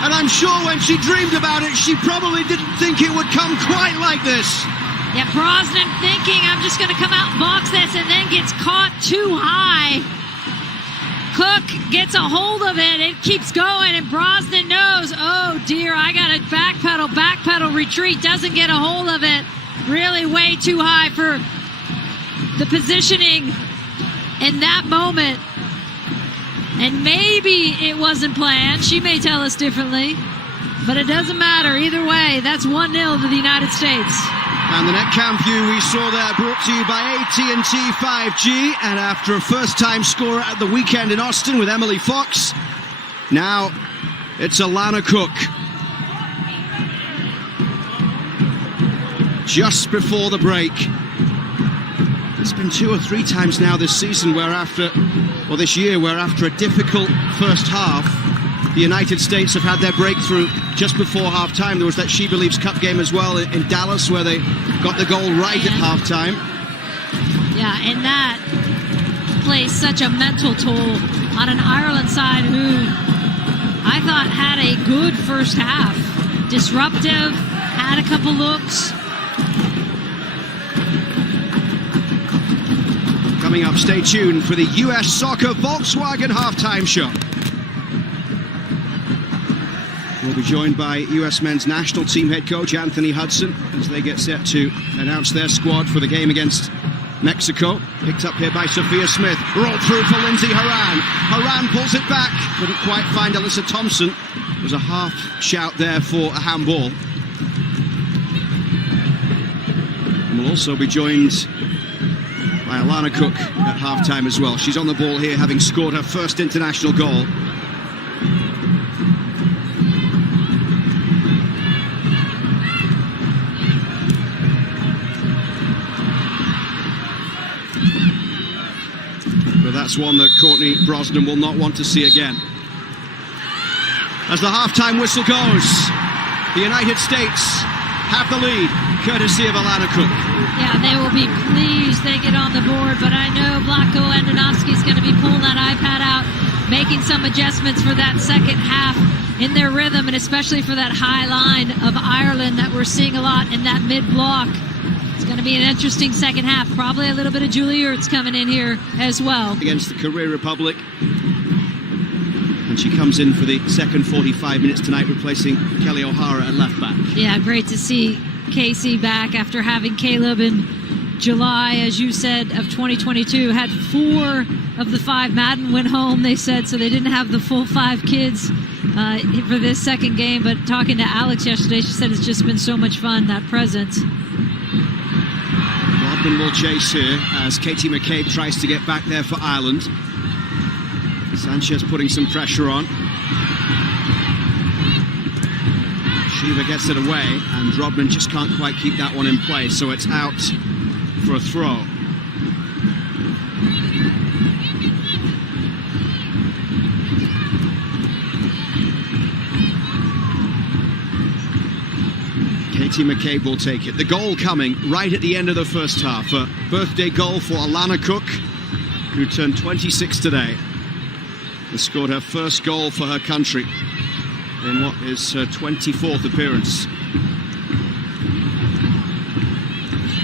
and I'm sure when she dreamed about it she probably didn't think it would come quite like this. Yeah, Brosnan thinking I'm just going to come out and box this, and then gets caught too high. Cook gets a hold of it, it keeps going, and Brosnan knows, oh dear, I got to backpedal, retreat, doesn't get a hold of it. Really way too high for the positioning in that moment. And maybe it wasn't planned. She may tell us differently. But it doesn't matter. Either way, that's 1-0 to the United States. And the net cam view we saw there brought to you by AT&T 5G. And after a first-time scorer at the weekend in Austin with Emily Fox, now it's Alana Cook. Just before the break. It's been 2 or 3 times now this season this year where after a difficult first half, the United States have had their breakthrough just before half-time. There was that She Believes Cup game as well in Dallas where they got the goal right at half-time. Yeah, and that plays such a mental toll on an Ireland side who I thought had a good first half. Disruptive, had a couple looks. Coming up, stay tuned for the US Soccer Volkswagen halftime show. We'll be joined by US men's national team head coach Anthony Hudson as they get set to announce their squad for the game against Mexico. Picked up here by Sophia Smith. Rolled through for Lindsay Horan. Horan pulls it back. Couldn't quite find Alyssa Thompson. There's a half shout there for a handball. And we'll also be joined by Alana Cook at half-time as well. She's on the ball here, having scored her first international goal. But that's one that Courtney Brosnan will not want to see again. As the half-time whistle goes, the United States have the lead, courtesy of Alana Cook. Yeah, they will be pleased they get on the board, but I know Vlatko Andonovski's going to be pulling that iPad out, making some adjustments for that second half in their rhythm, and especially for that high line of Ireland that we're seeing a lot in that mid-block. It's going to be an interesting second half. Probably a little bit of Julie Ertz coming in here as well. Against the Korea Republic. And she comes in for the second 45 minutes tonight, replacing Kelly O'Hara at left back. Yeah, great to see Casey back after having Caleb in July, as you said, of 2022. Had 4 of the 5. Madden went home, they said, so they didn't have the full 5 kids for this second game. But talking to Alex yesterday, she said it's just been so much fun, that presence. Rodman will chase here as Katie McCabe tries to get back there for Ireland. Sanchez putting some pressure on. Shiva gets it away, and Rodman just can't quite keep that one in place, so it's out for a throw. Katie McCabe will take it. The goal coming right at the end of the first half. A birthday goal for Alana Cook, who turned 26 today. And scored her first goal for her country in what is her 24th appearance.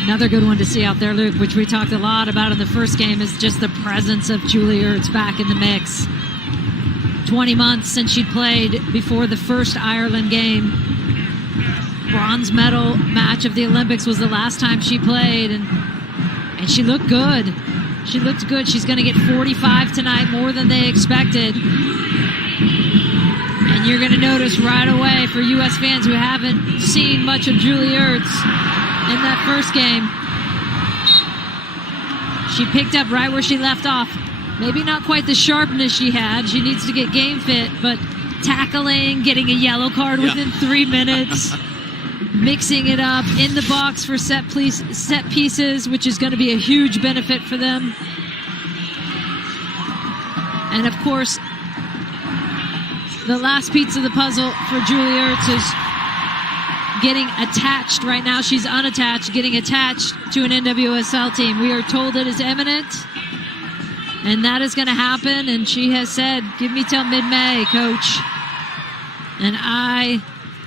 Another good one to see out there, Luke, which we talked a lot about in the first game, is just the presence of Julie Ertz back in the mix. 20 months since she played before the first Ireland game. Bronze medal match of the Olympics was the last time she played, and she looked good. She looked good. She's going to get 45 tonight, more than they expected. And you're going to notice right away, for U.S. fans who haven't seen much of Julie Ertz in that first game, she picked up right where she left off Maybe not quite the sharpness she had. She needs to get game fit, but tackling, getting a yellow card within 3 minutes, mixing it up in the box for set pieces, which is going to be a huge benefit for them. And of course, the last piece of the puzzle for Julie Ertz is getting attached. Right now she's unattached, getting attached to an NWSL team. We are told it is imminent, and that is going to happen. And she has said, give me till mid-May, coach. And I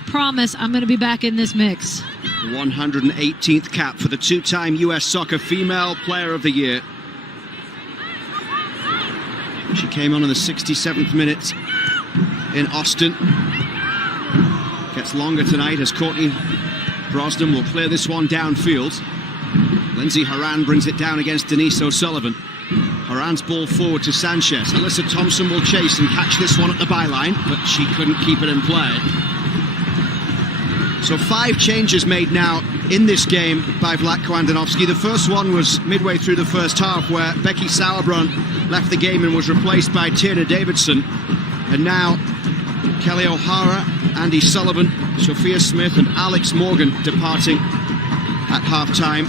promise I'm going to be back in this mix. 118th cap for the two-time U.S. Soccer Female Player of the Year. She came on in the 67th minute in Austin. Gets longer tonight as Courtney Brosnan will clear this one downfield. Lindsay Horan brings it down against Denise O'Sullivan. Horan's ball forward to Sanchez. Alyssa Thompson will chase and catch this one at the byline, but she couldn't keep it in play. So 5 changes made now in this game by Vlatko Andonovski. The first one was midway through the first half, where Becky Sauerbrunn left the game and was replaced by Tierna Davidson. And now Kelly O'Hara, Andy Sullivan, Sophia Smith and Alex Morgan departing at half-time,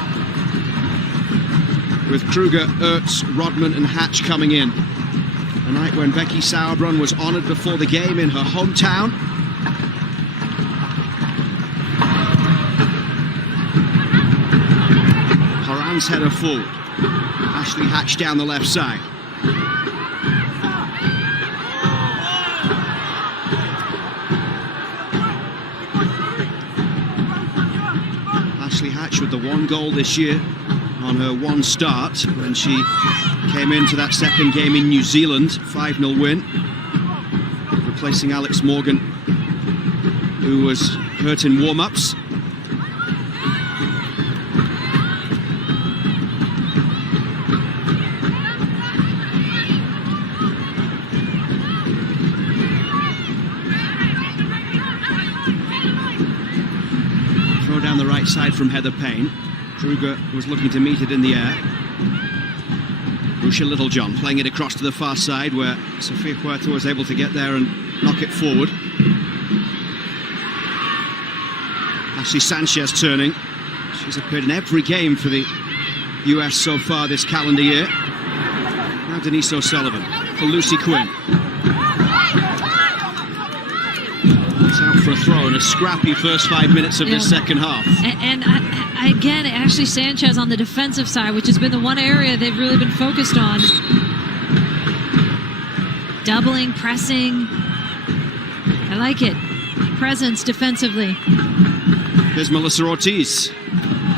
with Kruger, Ertz, Rodman and Hatch coming in. A night when Becky Sauerbrunn was honoured before the game in her hometown. Horan's header forward. Ashley Hatch down the left side. Ashley Hatch with the 1 goal this year on her 1 start when she came into that second game in New Zealand, 5-0 win, replacing Alex Morgan, who was hurt in warm-ups. Throw down the right side from Heather Payne. Kruger was looking to meet it in the air. Lucia Littlejohn playing it across to the far side, where Sofia Huerta was able to get there and knock it forward. Ashley Sanchez turning. She's appeared in every game for the US so far this calendar year. Now Denise O'Sullivan for Lucy Quinn. It's out for a throw in a scrappy first 5 minutes of this second half. And again, Ashley Sanchez on the defensive side, which has been the one area they've really been focused on. Doubling, pressing. I like it. Presence defensively. There's Melissa Ortiz.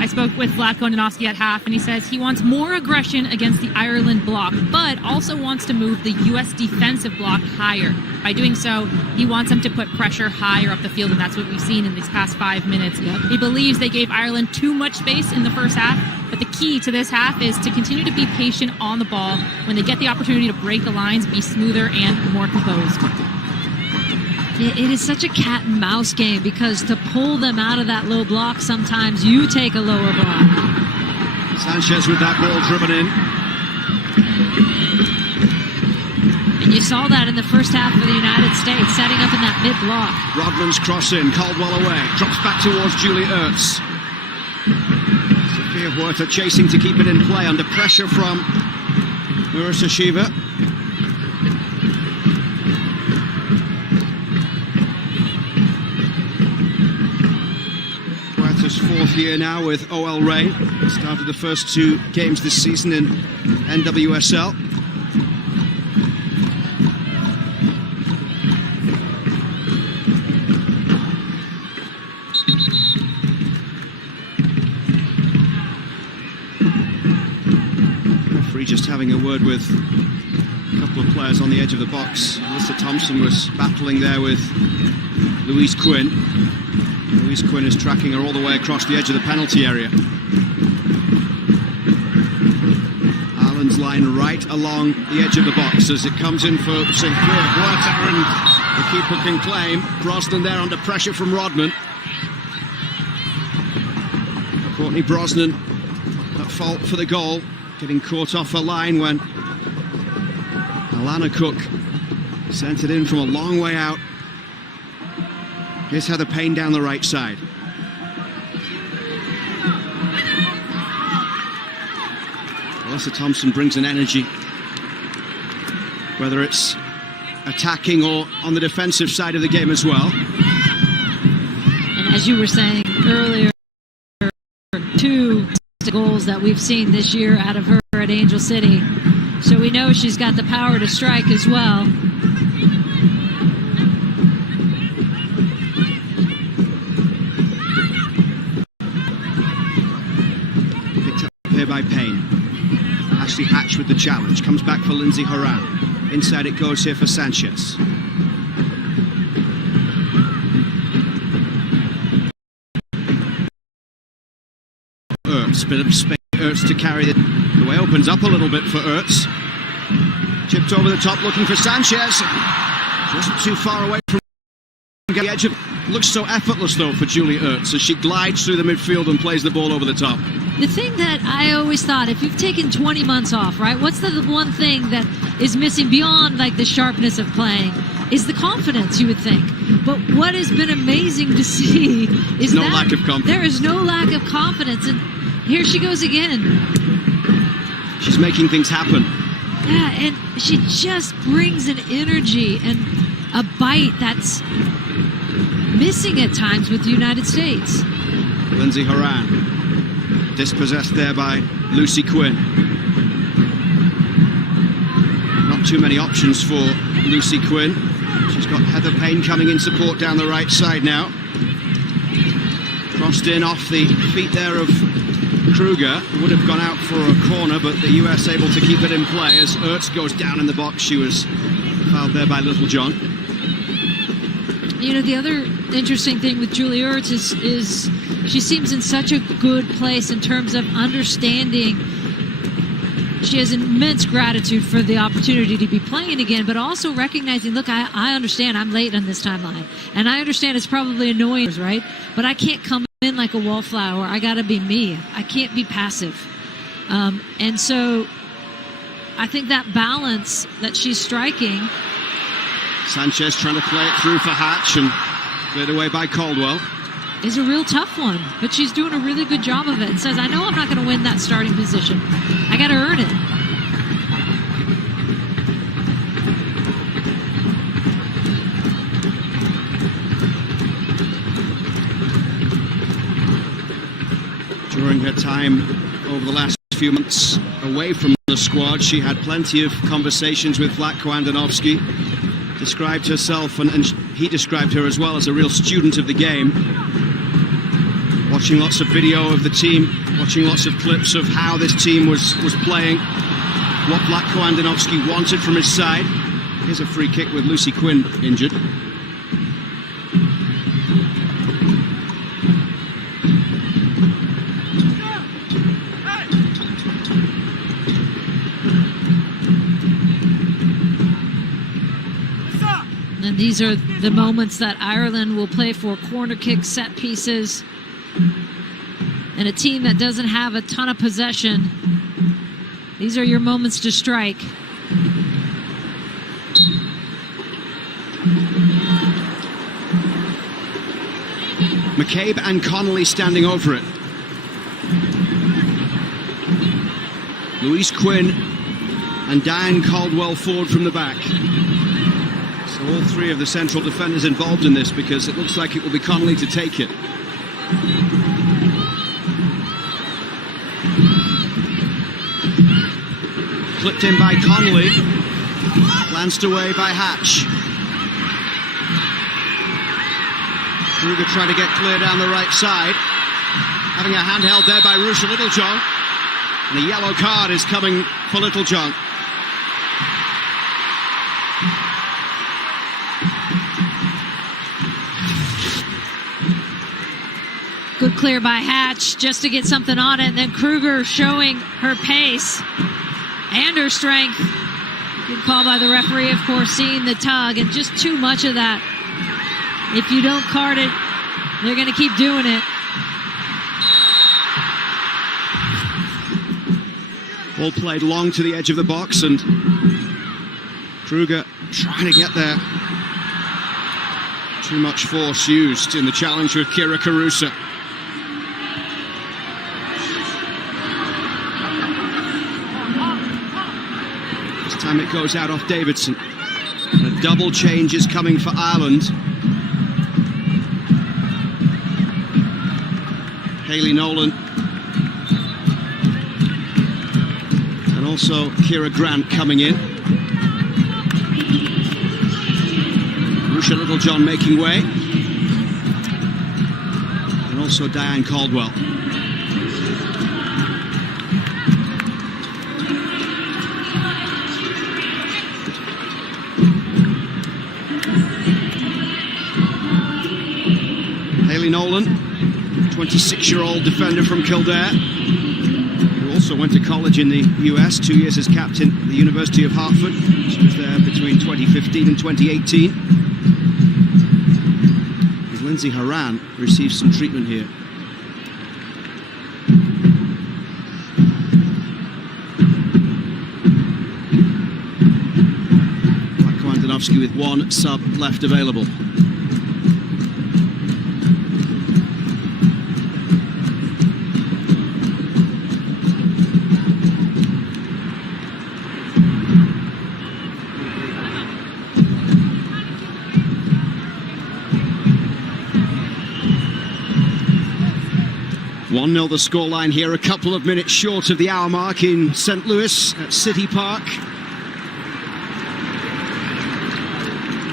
I spoke with Vlatko Andonovski at half, and he says he wants more aggression against the Ireland block, but also wants to move the U.S. defensive block higher. By doing so, he wants them to put pressure higher up the field, and that's what we've seen in these past 5 minutes. He believes they gave Ireland too much space in the first half, but the key to this half is to continue to be patient on the ball. When they get the opportunity to break the lines, be smoother and more composed. It is such a cat and mouse game, because to pull them out of that low block, sometimes you take a lower block. Sanchez with that ball driven in. And you saw that in the first half of the United States, setting up in that mid-block. Rodman's cross in, Caldwell away, drops back towards Julie Ertz. Sophia Huerta chasing to keep it in play under pressure from Marissa Shiva. Huerta's 4th year now with OL Reign. Started the first 2 games this season in NWSL. Just having a word with a couple of players on the edge of the box. Alyssa Thompson was battling there with Louise Quinn. Louise Quinn is tracking her all the way across the edge of the penalty area. Ireland's line right along the edge of the box as it comes in for Sinclair. Huerta, and the keeper can claim. Brosnan there under pressure from Rodman. Courtney Brosnan at fault for the goal, getting caught off her line when Alana Cook sent it in from a long way out. Here's Heather Payne down the right side. Alyssa Thompson brings an energy, whether it's attacking or on the defensive side of the game as well. And as you were saying earlier, 2 goals that we've seen this year out of her at Angel City. So we know she's got the power to strike as well. Picked up here by Payne. Ashley Hatch with the challenge. Comes back for Lindsay Horan. Inside it goes here for Sanchez. Ertz, bit of space. Ertz to carry it. The way opens up a little bit for Ertz. Chipped over the top looking for Sanchez. Just too far away from the edge of. Looks so effortless though for Julie Ertz as she glides through the midfield and plays the ball over the top. The thing that I always thought, if you've taken 20 months off, right, what's the one thing that is missing beyond like the sharpness of playing is the confidence, you would think. But what has been amazing to see is no lack of confidence. There is no lack of confidence, and here she goes again. She's making things happen. Yeah, and she just brings an energy and a bite that's missing at times with the United States. Lindsay Horan. Dispossessed there by Lucy Quinn. Not too many options for Lucy Quinn. She's got Heather Payne coming in support down the right side now. Crossed in off the feet there of Kruger. Would have gone out for a corner, but the US able to keep it in play as Ertz goes down in the box. She was fouled there by Littlejohn. You know, the other interesting thing with Julie Ertz is she seems in such a good place in terms of understanding. She has immense gratitude for the opportunity to be playing again, but also recognizing, look, I understand I'm late on this timeline. And I understand it's probably annoying, right? But I can't come in like a wallflower. I got to be me. I can't be passive. And so I think that balance that she's striking. Sanchez trying to play it through for Hatch and cleared away by Caldwell. Is a real tough one, but she's doing a really good job of it. And says, I know I'm not going to win that starting position. I got to earn it. During her time over the last few months away from the squad, she had plenty of conversations with Vlatko Andonovski. Described herself, and he described her as well, as a real student of the game. Watching lots of video of the team, watching lots of clips of how this team was playing, what Vlatko Andonovski wanted from his side. Here's a free kick with Lucy Quinn injured. And these are the moments that Ireland will play for: corner kicks, set pieces. And a team that doesn't have a ton of possession, these are your moments to strike. McCabe and Connolly standing over it. Louise Quinn and Diane Caldwell forward from the back. So all three of the central defenders involved in this, because it looks like it will be Connolly to take it. Clipped in by Connolly, glanced away by Hatch. Kruger trying to get clear down the right side. Having a handheld there by Rusha Littlejohn. And a yellow card is coming for Littlejohn. Good clear by Hatch just to get something on it, and then Kruger showing her pace and her strength. Good call by the referee, of course, seeing the tug, and just too much of that. If you don't card it, they're going to keep doing it. Ball played long to the edge of the box, and Kruger trying to get there. Too much force used in the challenge with Kira Carusa. This time it goes out off Davidson. And a double change is coming for Ireland. Hayley Nolan. And also Kira Grant coming in. Rusha Littlejohn making way. And also Diane Caldwell. Hayley Nolan, 26-year-old defender from Kildare, who also went to college in the US, 2 years as captain at the University of Hartford. She was there between 2015 and 2018. And Lindsay Horan received some treatment here. Vlatko Andonovski with one sub left available. Nil the scoreline here, a couple of minutes short of the hour mark in St. Louis at City Park.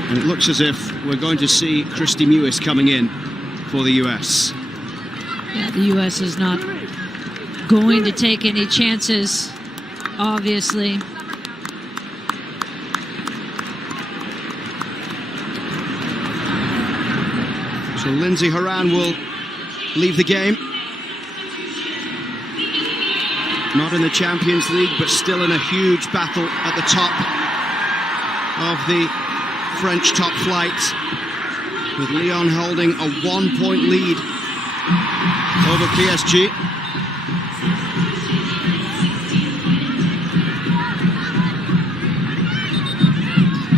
And it looks as if we're going to see Christy Mewis coming in for the US. Yeah, the US is not going to take any chances, obviously. So Lindsay Horan will leave the game. Not in the Champions League, but still in a huge battle at the top of the French top flight, with Lyon holding a 1-point lead over PSG.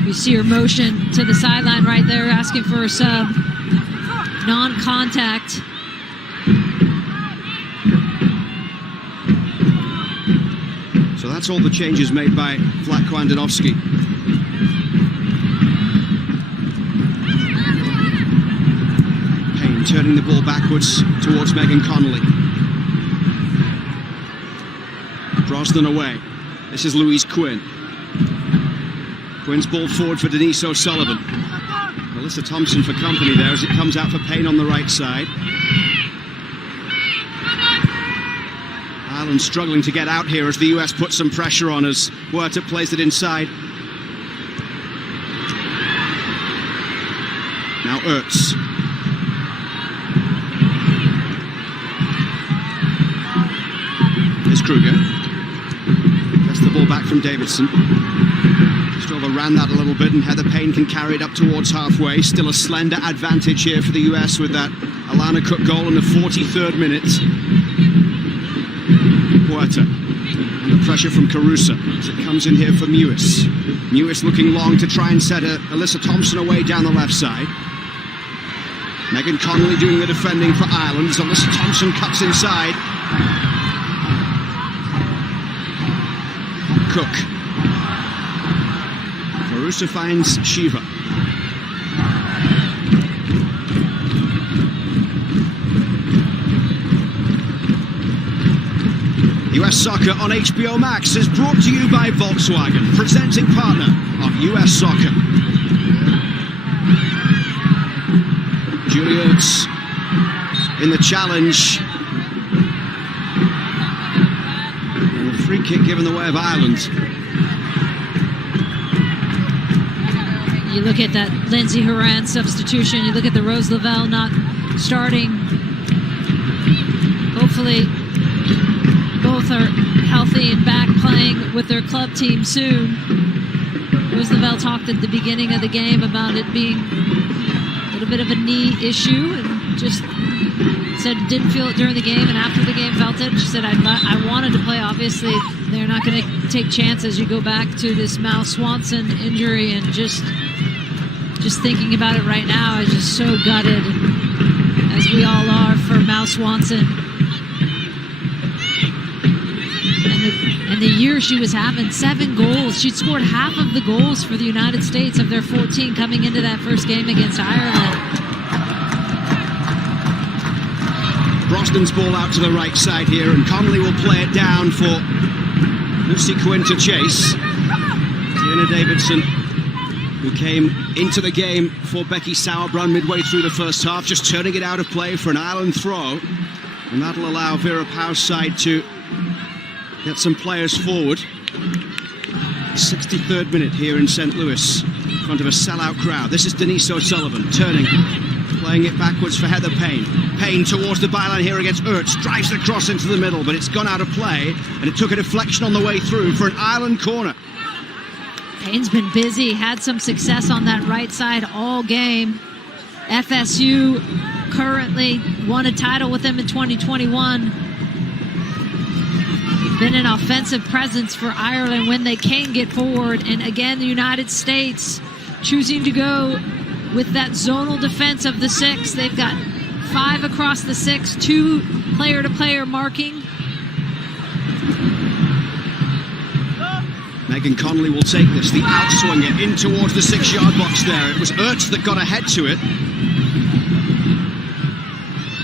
You see her motion to the sideline right there, asking for a sub. Non-contact. So that's all the changes made by Vlatko Andonovski. Payne turning the ball backwards towards Megan Connolly. Brosnan away. This is Louise Quinn. Quinn's ball forward for Denise O'Sullivan. Melissa Thompson for company there as it comes out for Payne on the right side. Ireland struggling to get out here as the US put some pressure on as Huerta plays it inside. Now Ertz. Here's Kruger. Gets the ball back from Davidson. Strova ran that a little bit and Heather Payne can carry it up towards halfway. Still a slender advantage here for the US with that Alana Cook goal in the 43rd minute. Huerta, and the pressure from Carusa as it comes in here for Mewis. Mewis looking long to try and set Alyssa Thompson away down the left side. Megan Connolly doing the defending for Ireland as Alyssa Thompson cuts inside. Cook. Carusa finds Shiva. US Soccer on HBO Max is brought to you by Volkswagen, presenting partner of US Soccer. Julie Ertz in the challenge. And the free kick given the way of Ireland. You look at that Lindsay Horan substitution, you look at the Rose Lavelle not starting. Hopefully both are healthy and back playing with their club team soon. Rose Lavelle talked at the beginning of the game about it being a little bit of a knee issue and just said didn't feel it during the game, and after the game felt it. She said, I wanted to play. Obviously, they're not going to take chances. You go back to this Mal Swanson injury, and just thinking about it right now, I was just so gutted, as we all are, for Mal Swanson. And the year she was having, 7 goals. She'd scored half of the goals for the United States of their 14 coming into that first game against Ireland. Brosnan's ball out to the right side here, and Connolly will play it down for Lucy Quinn to chase. Tiana Davidson, who came into the game for Becky Sauerbrunn midway through the first half, just turning it out of play for an Ireland throw. And that'll allow Vera Pauw's side to get some players forward. 63rd minute here in St. Louis, in front of a sellout crowd. This is Denise O'Sullivan, turning, playing it backwards for Heather Payne. Payne towards the byline here against Ertz, drives the cross into the middle, but it's gone out of play, and it took a deflection on the way through for an Ireland corner. Payne's been busy, had some success on that right side all game. FSU currently won a title with them in 2021. Been an offensive presence for Ireland when they can get forward. And again, the United States choosing to go with that zonal defense of the 6. They've got 5 across the 6, 2 player-to-player marking. Megan Connolly will take this, the outswinger in towards the 6-yard box there. It was Ertz that got ahead to it.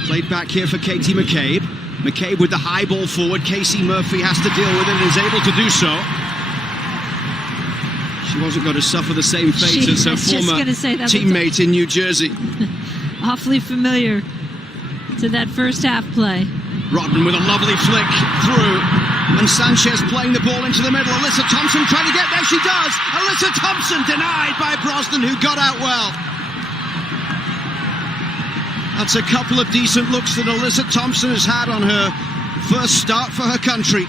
Played back here for Katie McCabe. McCabe with the high ball forward. Casey Murphy has to deal with it and is able to do so. She wasn't going to suffer the same fate as her former teammate in New Jersey. Awfully familiar to that first half play. Rodman with a lovely flick through. And Sanchez playing the ball into the middle. Alyssa Thompson trying to get there. She does. Alyssa Thompson denied by Brosnan, who got out well. That's a couple of decent looks that Alyssa Thompson has had on her first start for her country.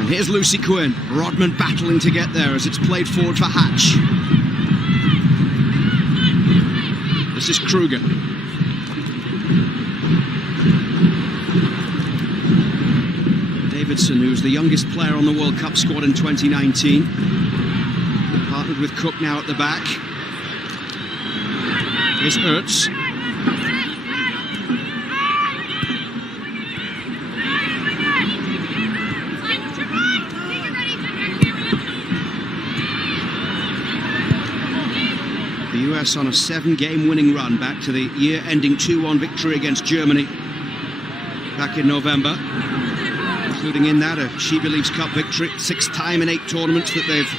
And here's Lucy Quinn. Rodman battling to get there as it's played forward for Hatch. This is Kruger. Davidson, who's the youngest player on the World Cup squad in 2019. Partnered with Cook now at the back. Here's Ertz. The US on a 7-game winning run back to the year-ending 2-1 victory against Germany back in November, including in that a She Believes Cup victory. 6th time in 8 tournaments that they've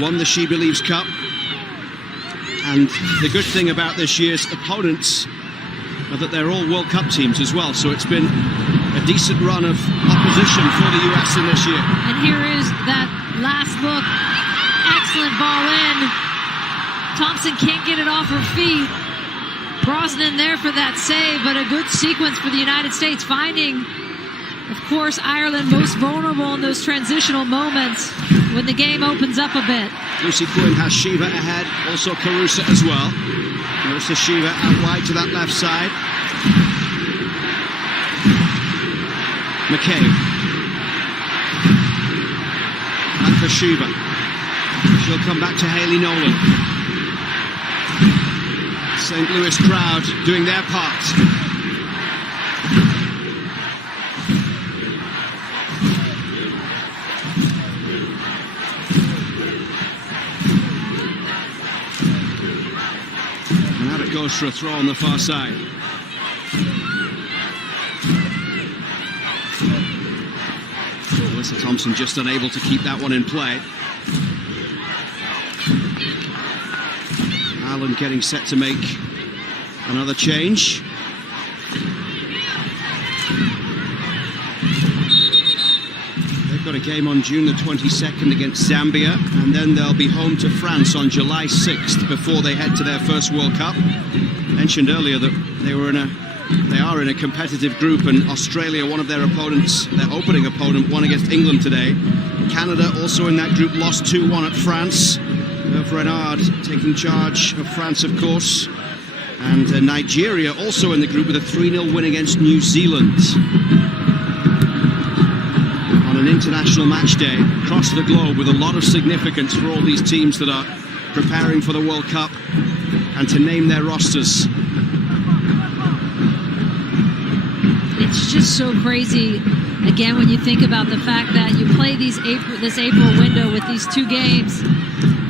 won the She Believes Cup. And the good thing about this year's opponents are that they're all World Cup teams as well. So it's been a decent run of opposition for the US in this year. And here is that last look. Excellent ball in. Thompson can't get it off her feet. Brosnan there for that save, but a good sequence for the United States, finding, of course, Ireland most vulnerable in those transitional moments when the game opens up a bit. Lucy Quinn has Shiva ahead, also Carusa as well. Marissa Shiva out wide to that left side. McCabe. Back for Shiva. She'll come back to Hayley Nolan. St. Louis crowd doing their part. And out it goes for a throw on the far side. Alyssa Thompson just unable to keep that one in play. Ireland getting set to make another change. They've got a game on June the 22nd against Zambia, and then they'll be home to France on July 6th before they head to their first World Cup. Mentioned earlier that they are in a competitive group, and Australia, one of their opponents, their opening opponent, won against England today. Canada also in that group, lost 2-1 at France. Renard taking charge of France, of course. And Nigeria also in the group with a 3-0 win against New Zealand. On an international match day across the globe with a lot of significance for all these teams that are preparing for the World Cup and to name their rosters. It's just so crazy, again, when you think about the fact that you play this April window with these 2 games,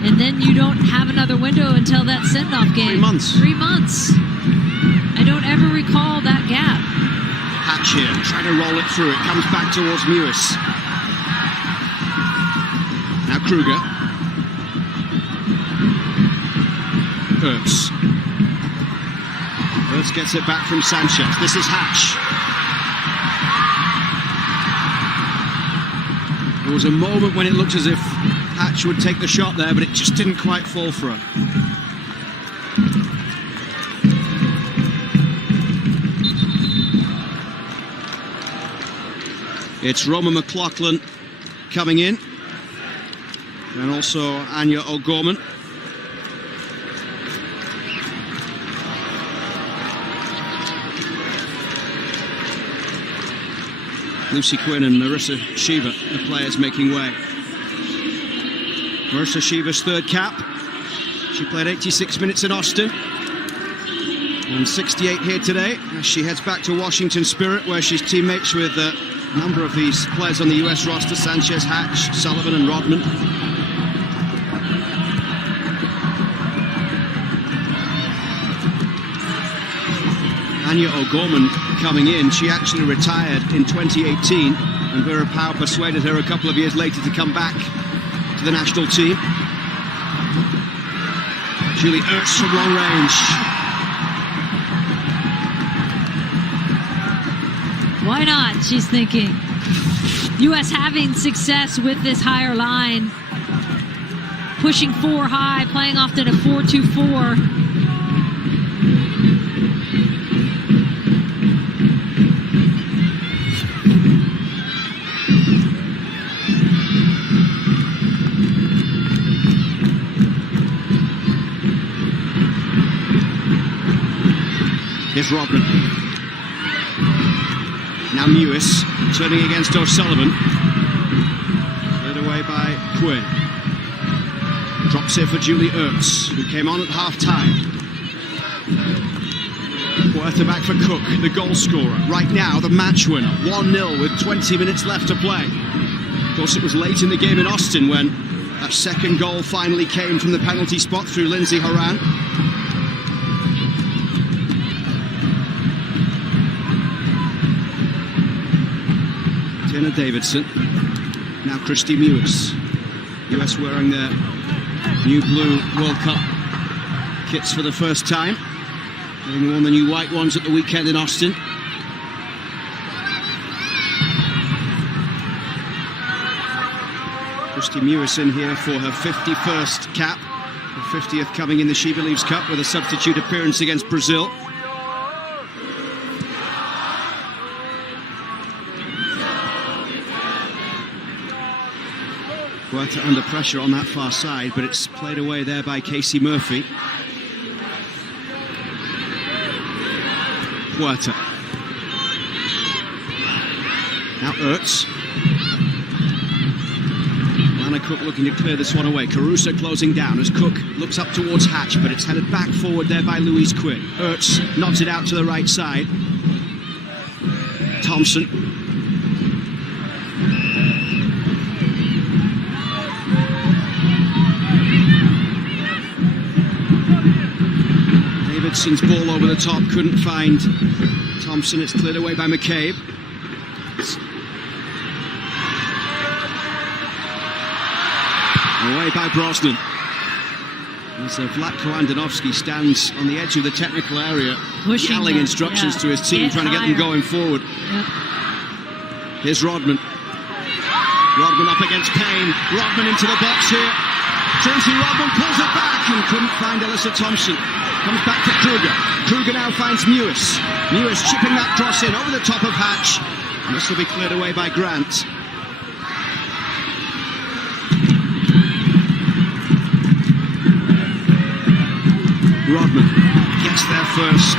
and then you don't have another window until that send-off game. 3 months. 3 months. I don't ever recall that gap. Hatch here, trying to roll it through. It comes back towards Mewis. Now Kruger. Ertz. Ertz gets it back from Sanchez. This is Hatch. There was a moment when it looked as if Hatch would take the shot there, but it just didn't quite fall for her. It's Roma McLaughlin coming in, and also Anya O'Gorman. Lucy Quinn and Marissa Shiva, the players making way. Marissa Shiva's 3rd cap. She played 86 minutes in Austin and 68 here today as she heads back to Washington Spirit, where she's teammates with a number of these players on the US roster: Sanchez, Hatch, Sullivan and Rodman. Anya O'Gorman coming in. She actually retired in 2018, and Vera Pauw persuaded her a couple of years later to come back to the national team. Julie Ertz from long range. Why not, she's thinking. U.S. having success with this higher line. Pushing 4 high, playing often a 4-2-4. Here's Rodman. Now Mewis turning against O'Sullivan. Led away by Quinn. Drops here for Julie Ertz, who came on at half-time. Puerta back for Cook, the goal scorer. Right now, the match winner. 1-0 with 20 minutes left to play. Of course, it was late in the game in Austin when that second goal finally came from the penalty spot through Lindsay Horan. Tina Davidson. Now Christy Mewis. US wearing their new blue World Cup kits for the first time. Having worn the new white ones at the weekend in Austin. Christy Mewis in here for her 51st cap. Her 50th coming in the She Believes Cup with a substitute appearance against Brazil. Puerta under pressure on that far side, but it's played away there by Casey Murphy. Puerta. Now Ertz. Lana Cook looking to clear this one away. Caruso closing down as Cook looks up towards Hatch, but it's headed back forward there by Louise Quinn. Ertz knocks it out to the right side. Thompson. Davidson's ball over the top, couldn't find Thompson. It's cleared away by McCabe. Away by Brosnan. As Vlatko Andonovski stands on the edge of the technical area, yelling instructions to his team, trying to get them going forward. Here's Rodman. Rodman up against Payne. Rodman into the box here. Tracy Rodman pulls it back and couldn't find Alyssa Thompson. Comes back to Kruger. Kruger now finds Mewis. Mewis chipping that cross in over the top of Hatch. And this will be cleared away by Grant. Rodman gets makes their first.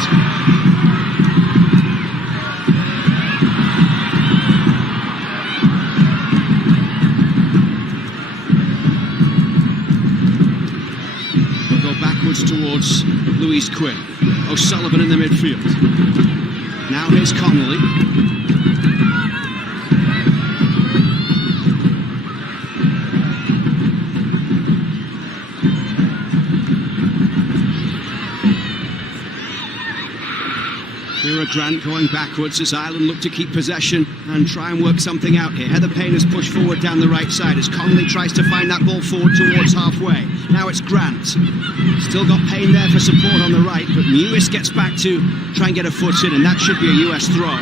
We'll go backwards towards Louise Quinn. O'Sullivan in the midfield. Now here's Connolly. Grant going backwards as Ireland look to keep possession and try and work something out here. Heather Payne has pushed forward down the right side as Connolly tries to find that ball forward towards halfway. Now it's Grant. Still got Payne there for support on the right, but Mewis gets back to try and get a foot in, and that should be a US throw.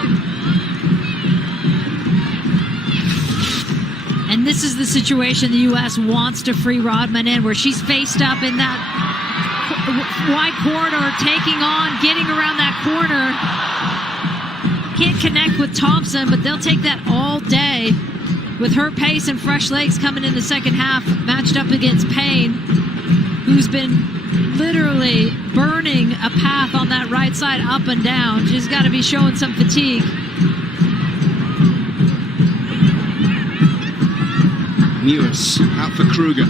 And this is the situation the US wants to free Rodman in, where she's faced up in that wide corridor, taking on, getting around that corner. Can't connect with Thompson, but they'll take that all day with her pace and fresh legs coming in the second half, matched up against Payne, who's been literally burning a path on that right side up and down. She's got to be showing some fatigue. Mewis out for Kruger.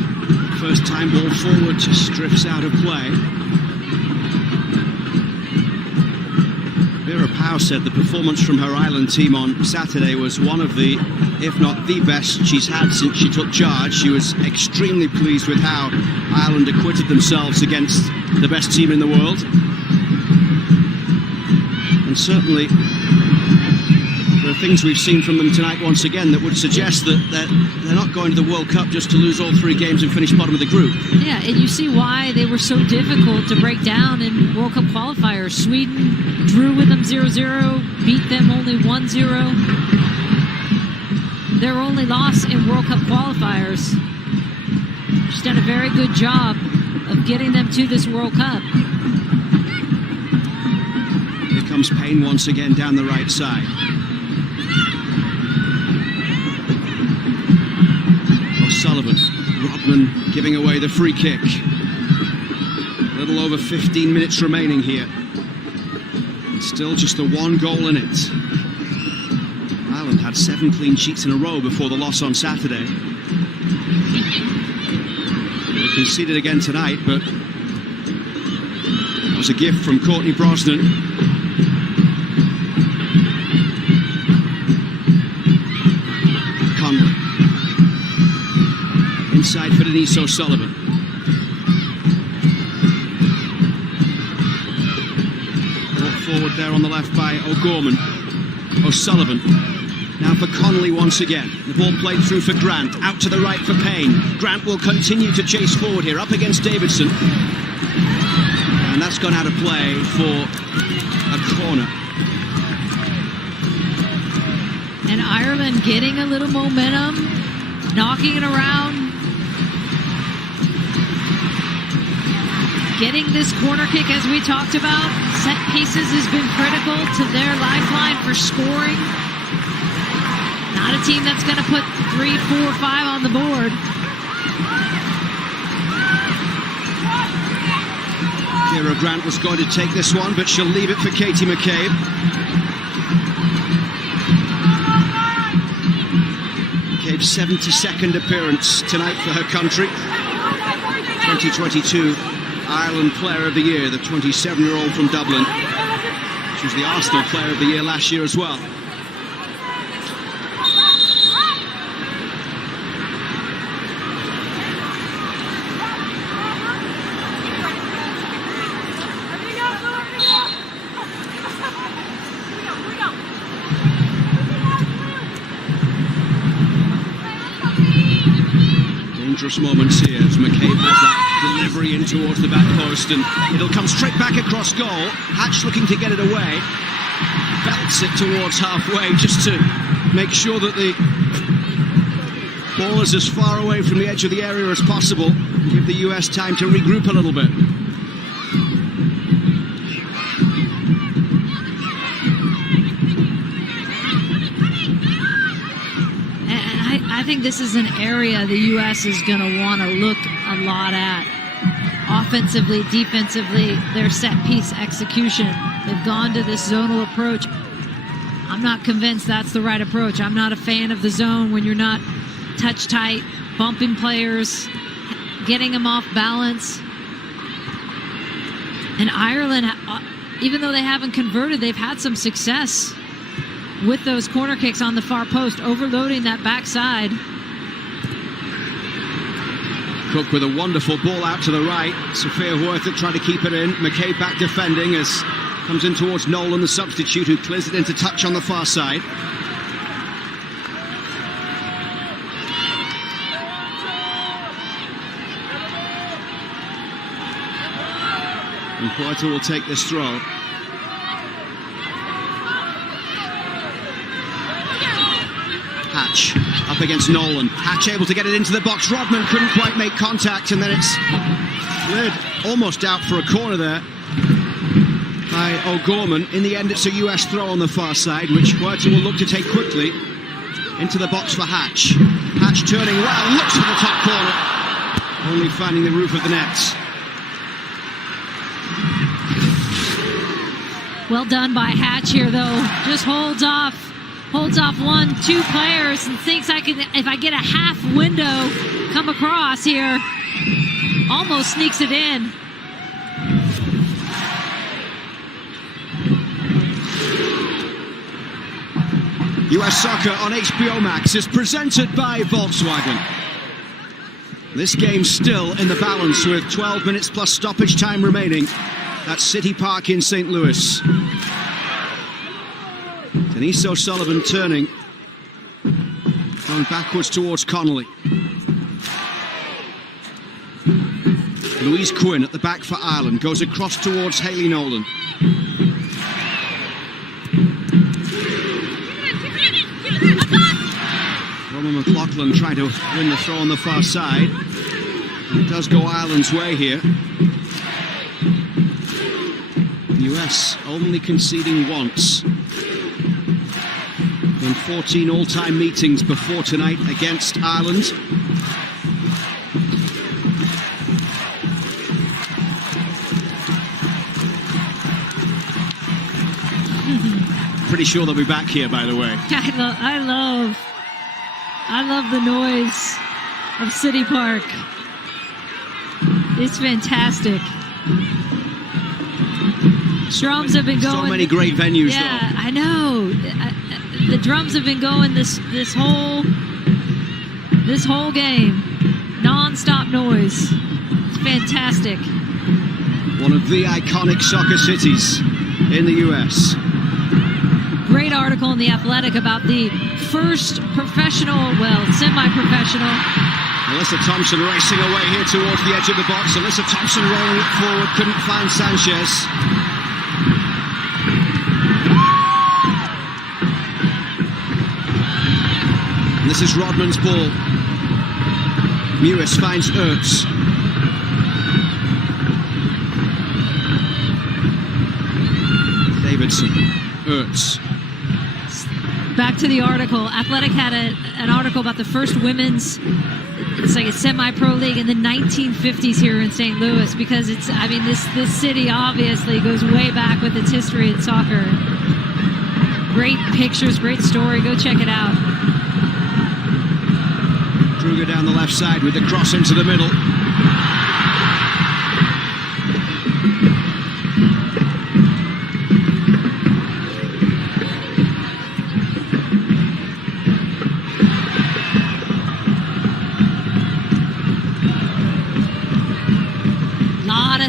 First time ball forward, just drifts out of play. Vera Pauw said the performance from her Ireland team on Saturday was one of the, if not the best she's had since she took charge. She was extremely pleased with how Ireland acquitted themselves against the best team in the world. And certainly there are things we've seen from them tonight once again that would suggest that they're not going to the World Cup just to lose all three games and finish bottom of the group. Yeah, and you see why they were so difficult to break down in World Cup qualifiers. Sweden drew with them 0-0, beat them only 1-0. Their only loss in World Cup qualifiers. She's done a very good job of getting them to this World Cup. Here comes Payne once again down the right side. O'Sullivan, Rodman giving away the free kick. A little over 15 minutes remaining here. And still just the one goal in it. Ireland had 7 clean sheets in a row before the loss on Saturday. They conceded again tonight, but it was a gift from Courtney Brosnan. Conley. Inside for Denise O'Sullivan. Brought forward there on the left by O'Gorman. O'Sullivan. Now for Connolly once again. The ball played through for Grant. Out to the right for Payne. Grant will continue to chase forward here. Up against Davidson. And that's gone out of play for a corner. And Ireland getting a little momentum. Knocking it around. Getting this corner kick, as we talked about. Set pieces has been critical to their lifeline for scoring. Not a team that's going to put 3, 4, 5 on the board. Kira Grant was going to take this one, but she'll leave it for Katie McCabe. McCabe's 72nd appearance tonight for her country. 2022 Ireland Player of the Year, the 27-year-old from Dublin. She was the Arsenal Player of the Year last year as well. Dangerous moments here as McCabe has that delivery in towards the back post, and it'll come straight back across goal. Hatch looking to get it away, belts it towards halfway just to make sure that the ball is as far away from the edge of the area as possible and give the US time to regroup a little bit. I think this is an area the U.S. is going to want to look a lot at. offensively, defensively, their set-piece execution. They've gone to this zonal approach. I'm not convinced that's the right approach. I'm not a fan of the zone when you're not touch tight, bumping players, getting them off balance. And Ireland, even though they haven't converted, they've had some success with those corner kicks on the far post, overloading that backside. Cook with a wonderful ball out to the right. Sophia Huerta trying to keep it in. McKay back defending as comes in towards Nolan, the substitute, who clears it into touch on the far side. And Huerta will take this throw. Hatch up against Nolan. Hatch able to get it into the box. Rodman couldn't quite make contact, and then it's cleared almost out for a corner there by O'Gorman. In the end, it's a US throw on the far side, which Huerta will look to take quickly into the box for Hatch. Hatch turning well, looks for the top corner, only finding the roof of the net. Well done by Hatch here, though. Just holds off 1-2 players and thinks if I get a half window come across here, almost sneaks it in. US Soccer on HBO Max is presented by Volkswagen. This game's still in the balance with 12 minutes plus stoppage time remaining at City Park in St. Louis. Denise O'Sullivan turning, going backwards towards Connolly. Louise Quinn at the back for Ireland, goes across towards Hayley Nolan. Roman McLaughlin trying to win the throw on the far side. It does go Ireland's way here. US only conceding once in 14 all-time meetings before tonight against Ireland. Pretty sure they'll be back here, by the way. I love the noise of City Park. It's fantastic. Drums have been going. So many great venues, yeah, though. I know. The drums have been going this whole game. Non-stop noise. It's fantastic. One of the iconic soccer cities in the US. Great article in The Athletic about the first professional, well, semi-professional. Alyssa Thompson racing away here towards the edge of the box. Alyssa Thompson rolling it forward, couldn't find Sanchez. And this is Rodman's ball. Mewis finds Ertz. Davidson. Ertz. Back to the article. Athletic had an article about the first women's, it's like a semi-pro league in the 1950s here in St. Louis, because it's, I mean, this city obviously goes way back with its history in soccer. Great pictures, great story. Go check it out. Kruger down the left side with the cross into the middle.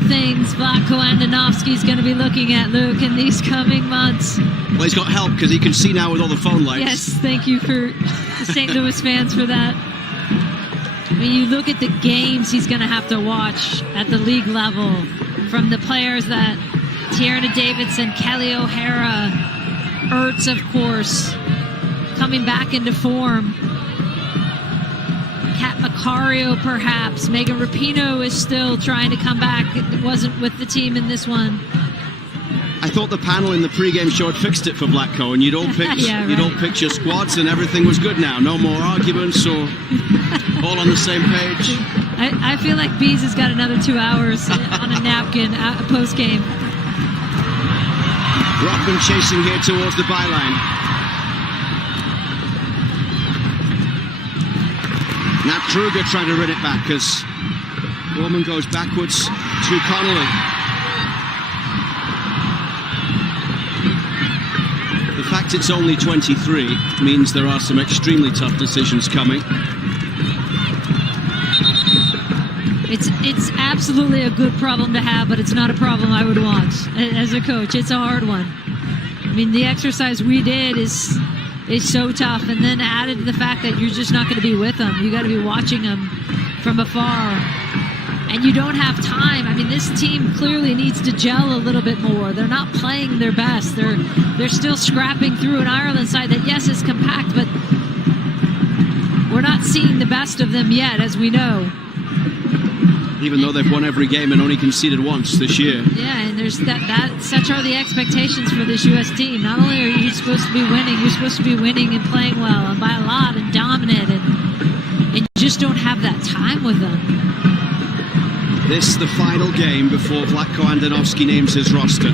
Things Vlatko Andonovski's going to be looking at, Luke, in these coming months. Well, he's got help because he can see now with all the phone lights. Yes, thank you for the St. Louis fans for that. I mean, you look at the games he's going to have to watch at the league level, from the players that Tierna Davidson, Kelly O'Hara, Ertz, of course, coming back into form. Kat Macario, perhaps. Megan Rapinoe is still trying to come back. It wasn't with the team in this one. I thought the panel in the pre-game show had fixed it for Vlatko, and you'd all picked you'd all picked your squads, and everything was good now. No more arguments, or all on the same page. I feel like Bees has got another 2 hours on a napkin post-game. Rothman chasing here towards the byline. Now Kruger trying to win it back as Gorman goes backwards to Connolly. The fact it's only 23 means there are some extremely tough decisions coming. It's absolutely a good problem to have, but it's not a problem I would want as a coach. It's a hard one. I mean, the exercise we did is so tough, and then added to the fact that you're just not going to be with them. You got to be watching them from afar, and you don't have time. I mean, this team clearly needs to gel a little bit more. They're not playing their best. They're still scrapping through an Ireland side that, yes, is compact, but we're not seeing the best of them yet, as we know. Even though they've won every game and only conceded once this year. Yeah, and there's such are the expectations for this U.S. team. Not only are you supposed to be winning, you're supposed to be winning and playing well and by a lot and dominant, and you just don't have that time with them. This the final game before Vlatko Andonovski names his roster.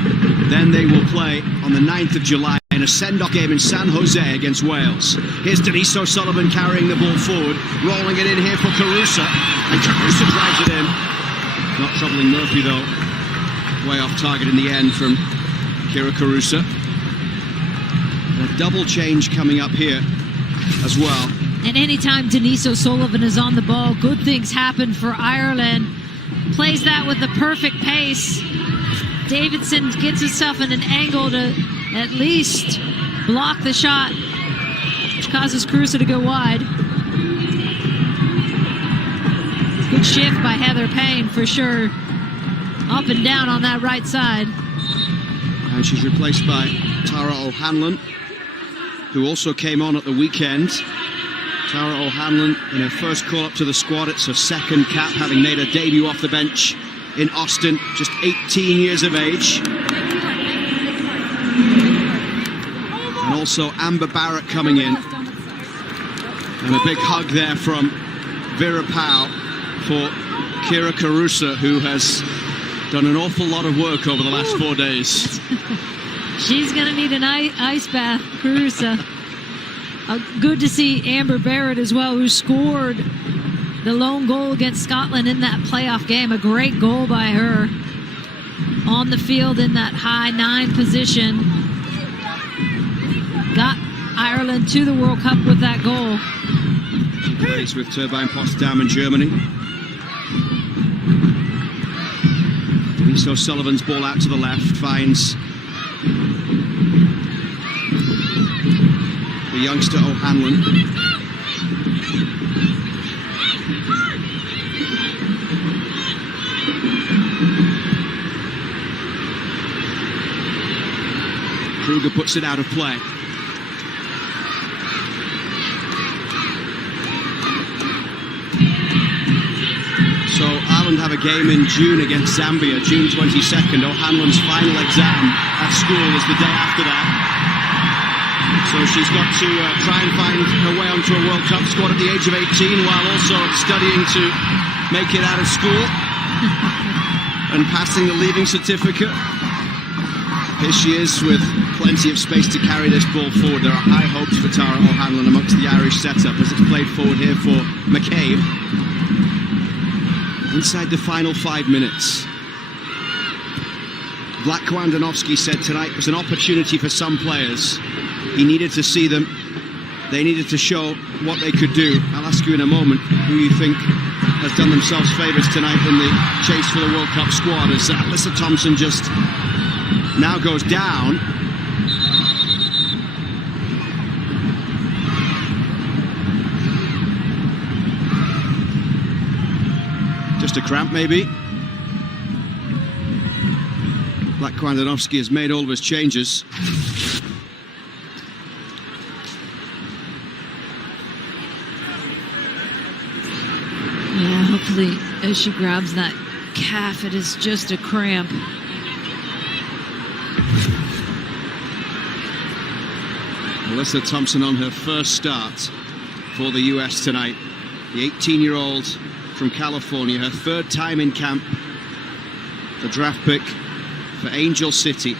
Then they will play on the 9th of July in a send-off game in San Jose against Wales. Here's Denise O'Sullivan carrying the ball forward, rolling it in here for Carusa, and Carusa drives it in. Not troubling Murphy though. Way off target in the end from Kira Carusa. And a double change coming up here as well. And anytime Denise O'Sullivan is on the ball, good things happen for Ireland. Plays that with the perfect pace. Davidson gets himself in an angle to at least block the shot, which causes Carusa to go wide. Good shift by Heather Payne for sure. Up and down on that right side. And she's replaced by Tara O'Hanlon, who also came on at the weekend. Tara O'Hanlon in her first call up to the squad. It's her second cap, having made her debut off the bench in Austin, just 18 years of age. And also Amber Barrett coming in. And a big hug there from Vera Pauw for Kira Carusa, who has done an awful lot of work over the last 4 days. She's going to need an ice bath, Carusa. Good to see Amber Barrett as well, who scored the lone goal against Scotland in that playoff game. A great goal by her on the field in that high 9 position. Got Ireland to the World Cup with that goal. Plays with Turbine Potsdam in Germany. Denise O'Sullivan's ball out to the left, finds the youngster O'Hanlon. Kruger puts it out of play. So Ireland have a game in June against Zambia, June 22nd. O'Hanlon's final exam at school is the day after that. So she's got to try and find her way onto a World Cup squad at the age of 18, while also studying to make it out of school and passing the leaving certificate. Here she is with plenty of space to carry this ball forward. There are high hopes for Tara O'Hanlon amongst the Irish setup as it's played forward here for McCabe. Inside the final 5 minutes. Vlatko Andonovski said tonight was an opportunity for some players. He needed to see them. They needed to show what they could do. I'll ask you in a moment who you think has done themselves favours tonight in the chase for the World Cup squad, as Alyssa Thompson just now goes down. Just a cramp, maybe. Vlatko Andonovski has made all of his changes. Yeah, hopefully as she grabs that calf, it is just a cramp. Alyssa Thompson on her first start for the US tonight. The 18-year-old from California, her third time in camp. The draft pick for Angel City.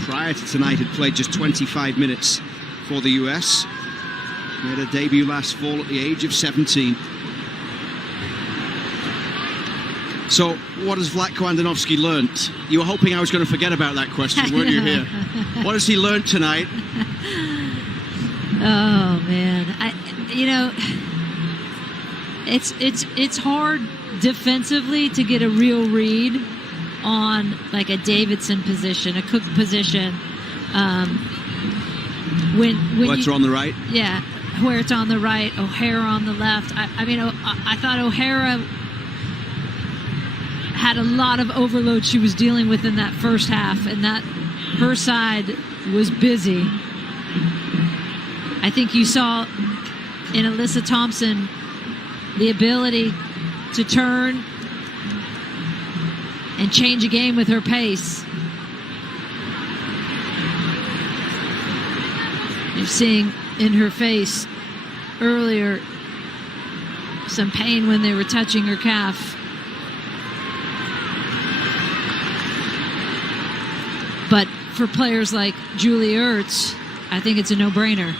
Prior to tonight, had played just 25 minutes for the US. Made her debut last fall at the age of 17. So, what has Vlatko Andonovski learnt? You were hoping I was going to forget about that question, weren't you here? What has he learnt tonight? Oh, man. It's hard defensively to get a real read on like a Davidson position, a Cook position. When Huerta on the right? Yeah, Huerta on the right, O'Hara on the left. I thought O'Hara had a lot of overload she was dealing with in that first half, and that her side was busy. I think you saw in Alyssa Thompson the ability to turn and change a game with her pace. You're seeing in her face earlier some pain when they were touching her calf. But for players like Julie Ertz, I think it's a no-brainer,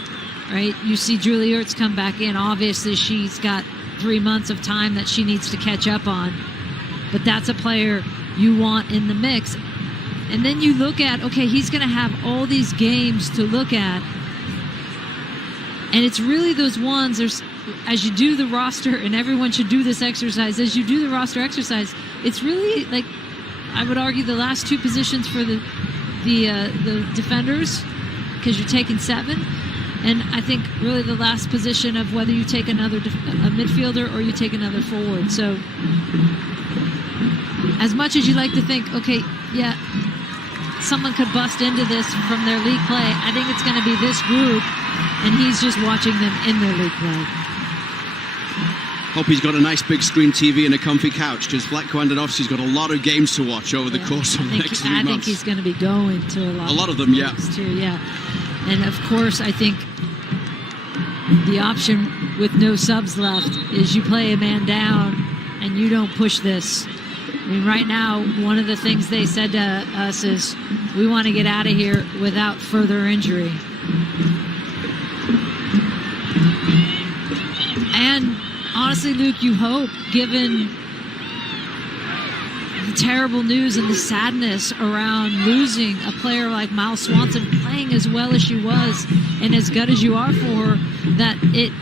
right? You see Julie Ertz come back in. Obviously, she's got 3 months of time that she needs to catch up on. But that's a player you want in the mix. And then you look at, okay, he's going to have all these games to look at. And it's really those ones, as you do the roster, and everyone should do this exercise, as you do the roster exercise, it's really like, I would argue, the last two positions for the defenders, because you're taking 7. And I think really the last position of whether you take another a midfielder or you take another forward. So as much as you like to think, okay, yeah, someone could bust into this from their league play, I think it's going to be this group, and he's just watching them in their league play. Hope he's got a nice big screen TV and a comfy couch, because Vlatko Andonovski's got a lot of games to watch over the course of the next 3 months. I think he's going to be going to a lot of them, yeah. Too, yeah. And of course, I think the option with no subs left is you play a man down and you don't push this. I mean, right now, one of the things they said to us is, we want to get out of here without further injury. And honestly, Luke, you hope, given the terrible news and the sadness around losing a player like Miles Swanson playing as well as she was and as good as you are for her, that it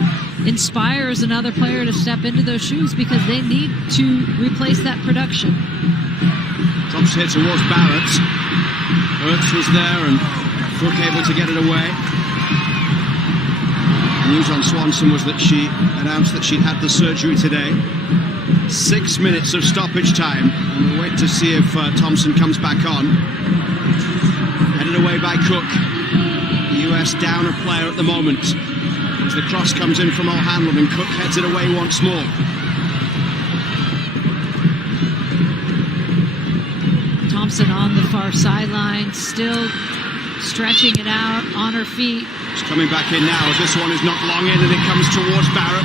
inspires another player to step into those shoes, because they need to replace that production. Drops here towards Barrett. Ertz was there and Cook able to get it away. News on Swanson was that she announced that she'd had the surgery today. 6 minutes of stoppage time, and we'll wait to see if Thompson comes back on. Headed away by Cook. The US down a player at the moment, as the cross comes in from O'Hanlon, and Cook heads it away once more. Thompson on the far sideline, still stretching it out on her feet. She's coming back in now, as this one is knocked long in, and it comes towards Barrett.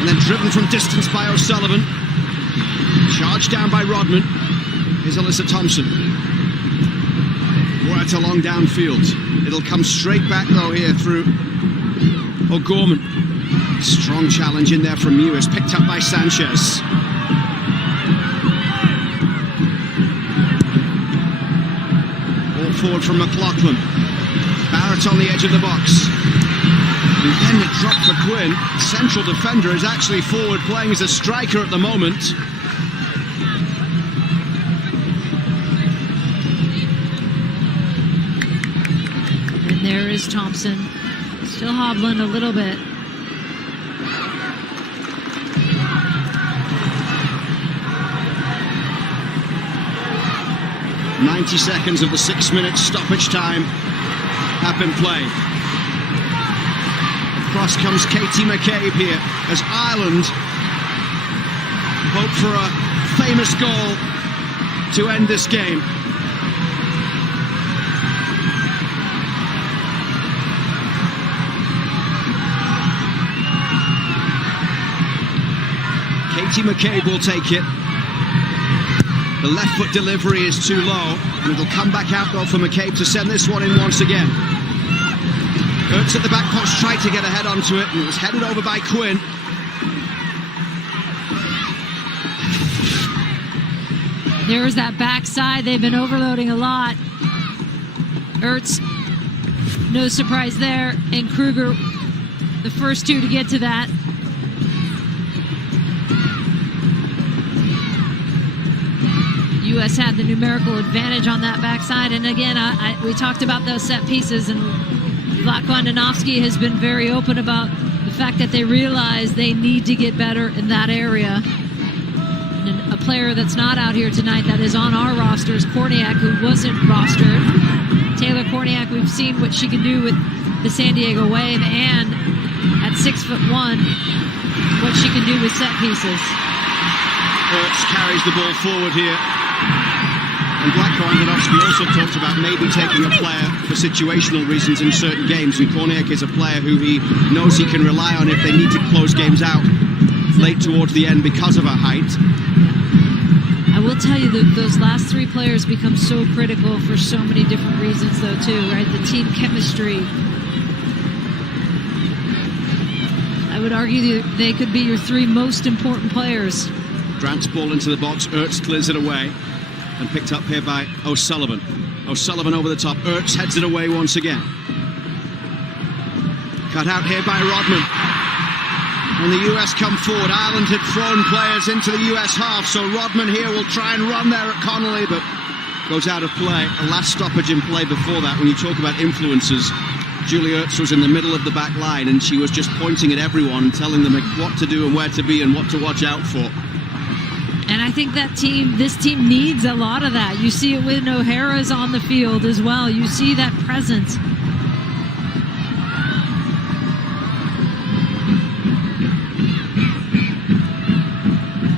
And then driven from distance by O'Sullivan. Charged down by Rodman. Here's Alyssa Thompson. Right along downfield. It'll come straight back though here through O'Gorman. Strong challenge in there from Mewis, picked up by Sanchez. Ball forward from McLaughlin. Barrett on the edge of the box. And then the drop for Quinn. Central defender is actually forward, playing as a striker at the moment. And there is Thompson, still hobbling a little bit. "90 seconds of the 6 minute stoppage time have been played. Across comes Katie McCabe here as Ireland hope for a famous goal to end this game. Katie McCabe will take it. The left foot delivery is too low, and it'll come back out though for McCabe to send this one in once again. Ertz at the back post tried to get a head onto it, and it was headed over by Quinn. There's that backside. They've been overloading a lot. Ertz, no surprise there, and Kruger, the first two to get to that. U.S. had the numerical advantage on that backside, and again, we talked about those set pieces, and Vlatko Andonovski has been very open about the fact that they realize they need to get better in that area. And a player that's not out here tonight that is on our roster is Korniak, who wasn't rostered. Taylor Korniak, we've seen what she can do with the San Diego Wave, and at 6'1", what she can do with set pieces. Ertz carries the ball forward here. And Vlatko Andonovski also talked about maybe taking a player for situational reasons in certain games. And Korniak is a player who he knows he can rely on if they need to close games out late towards the end because of her height. I will tell you that those last three players become so critical for so many different reasons, though, too, right? The team chemistry. I would argue that they could be your three most important players. Grant's ball into the box. Ertz clears it away. And picked up here by O'Sullivan. O'Sullivan over the top. Ertz heads it away once again. Cut out here by Rodman. And the US come forward. Ireland had thrown players into the US half, so Rodman here will try and run there at Connolly, but goes out of play. A last stoppage in play before that. When you talk about influences, Julie Ertz was in the middle of the back line, and she was just pointing at everyone and telling them what to do and where to be and what to watch out for. And I think this team needs a lot of that. You see it when O'Hara's on the field as well. You see that presence.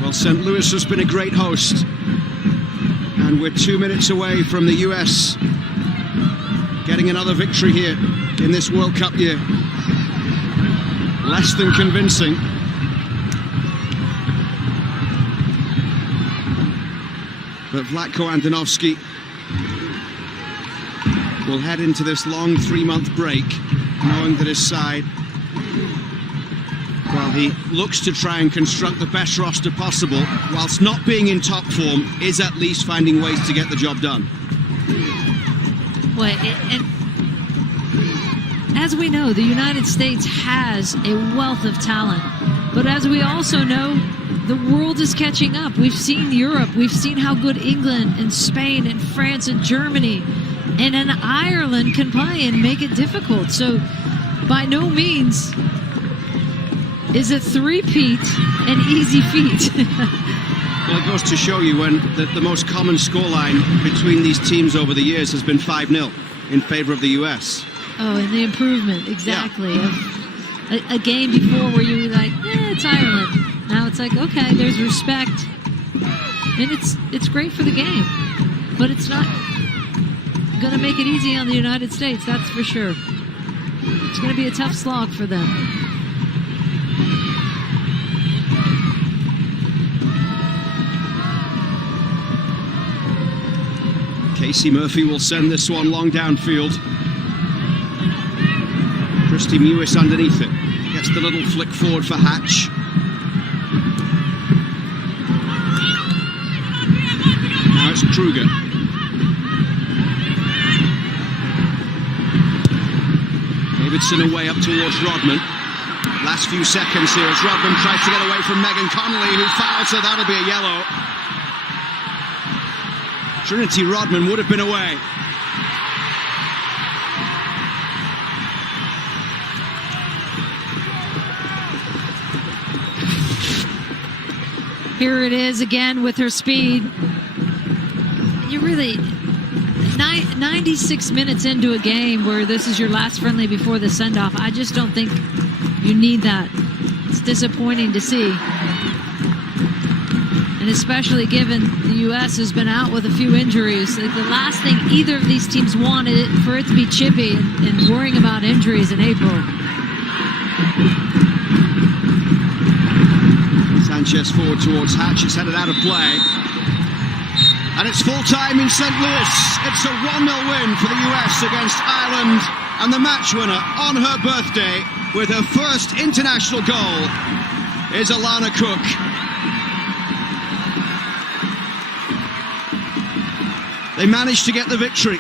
Well, St. Louis has been a great host. And we're 2 minutes away from the US getting another victory here in this World Cup year. Less than convincing. But Vlatko Andonovski will head into this long 3-month break knowing that his side, well, he looks to try and construct the best roster possible, whilst not being in top form, is at least finding ways to get the job done. Well, and as we know, the United States has a wealth of talent. But as we also know, the world is catching up. We've seen Europe. We've seen how good England and Spain and France and Germany and then Ireland can play and make it difficult. So by no means is a three-peat an easy feat. Well, it goes to show you when the most common scoreline between these teams over the years has been 5-0 in favor of the US. Oh, and the improvement, exactly. Yeah. A game before where you were like, it's Ireland. Now it's like, okay, there's respect. And it's great for the game. But it's not going to make it easy on the United States, that's for sure. It's going to be a tough slog for them. Casey Murphy will send this one long downfield. Christy Mewis underneath it. Gets the little flick forward for Hatch. Now it's Kruger. Davidson away up towards Rodman. Last few seconds here as Rodman tries to get away from Megan Connolly, who fouls her. That'll be a yellow. Trinity Rodman would have been away. Here it is again with her speed. You really, 96 minutes into a game where this is your last friendly before the send-off, I just don't think you need that. It's disappointing to see. And especially given the U.S. has been out with a few injuries. Like the last thing either of these teams wanted it for it to be chippy and worrying about injuries in April. San Sanchez forward towards Hatch. It's headed out of play. And it's full time in St. Louis. It's a 1-0 win for the US against Ireland. And the match winner on her birthday with her first international goal is Alana Cook. They managed to get the victory.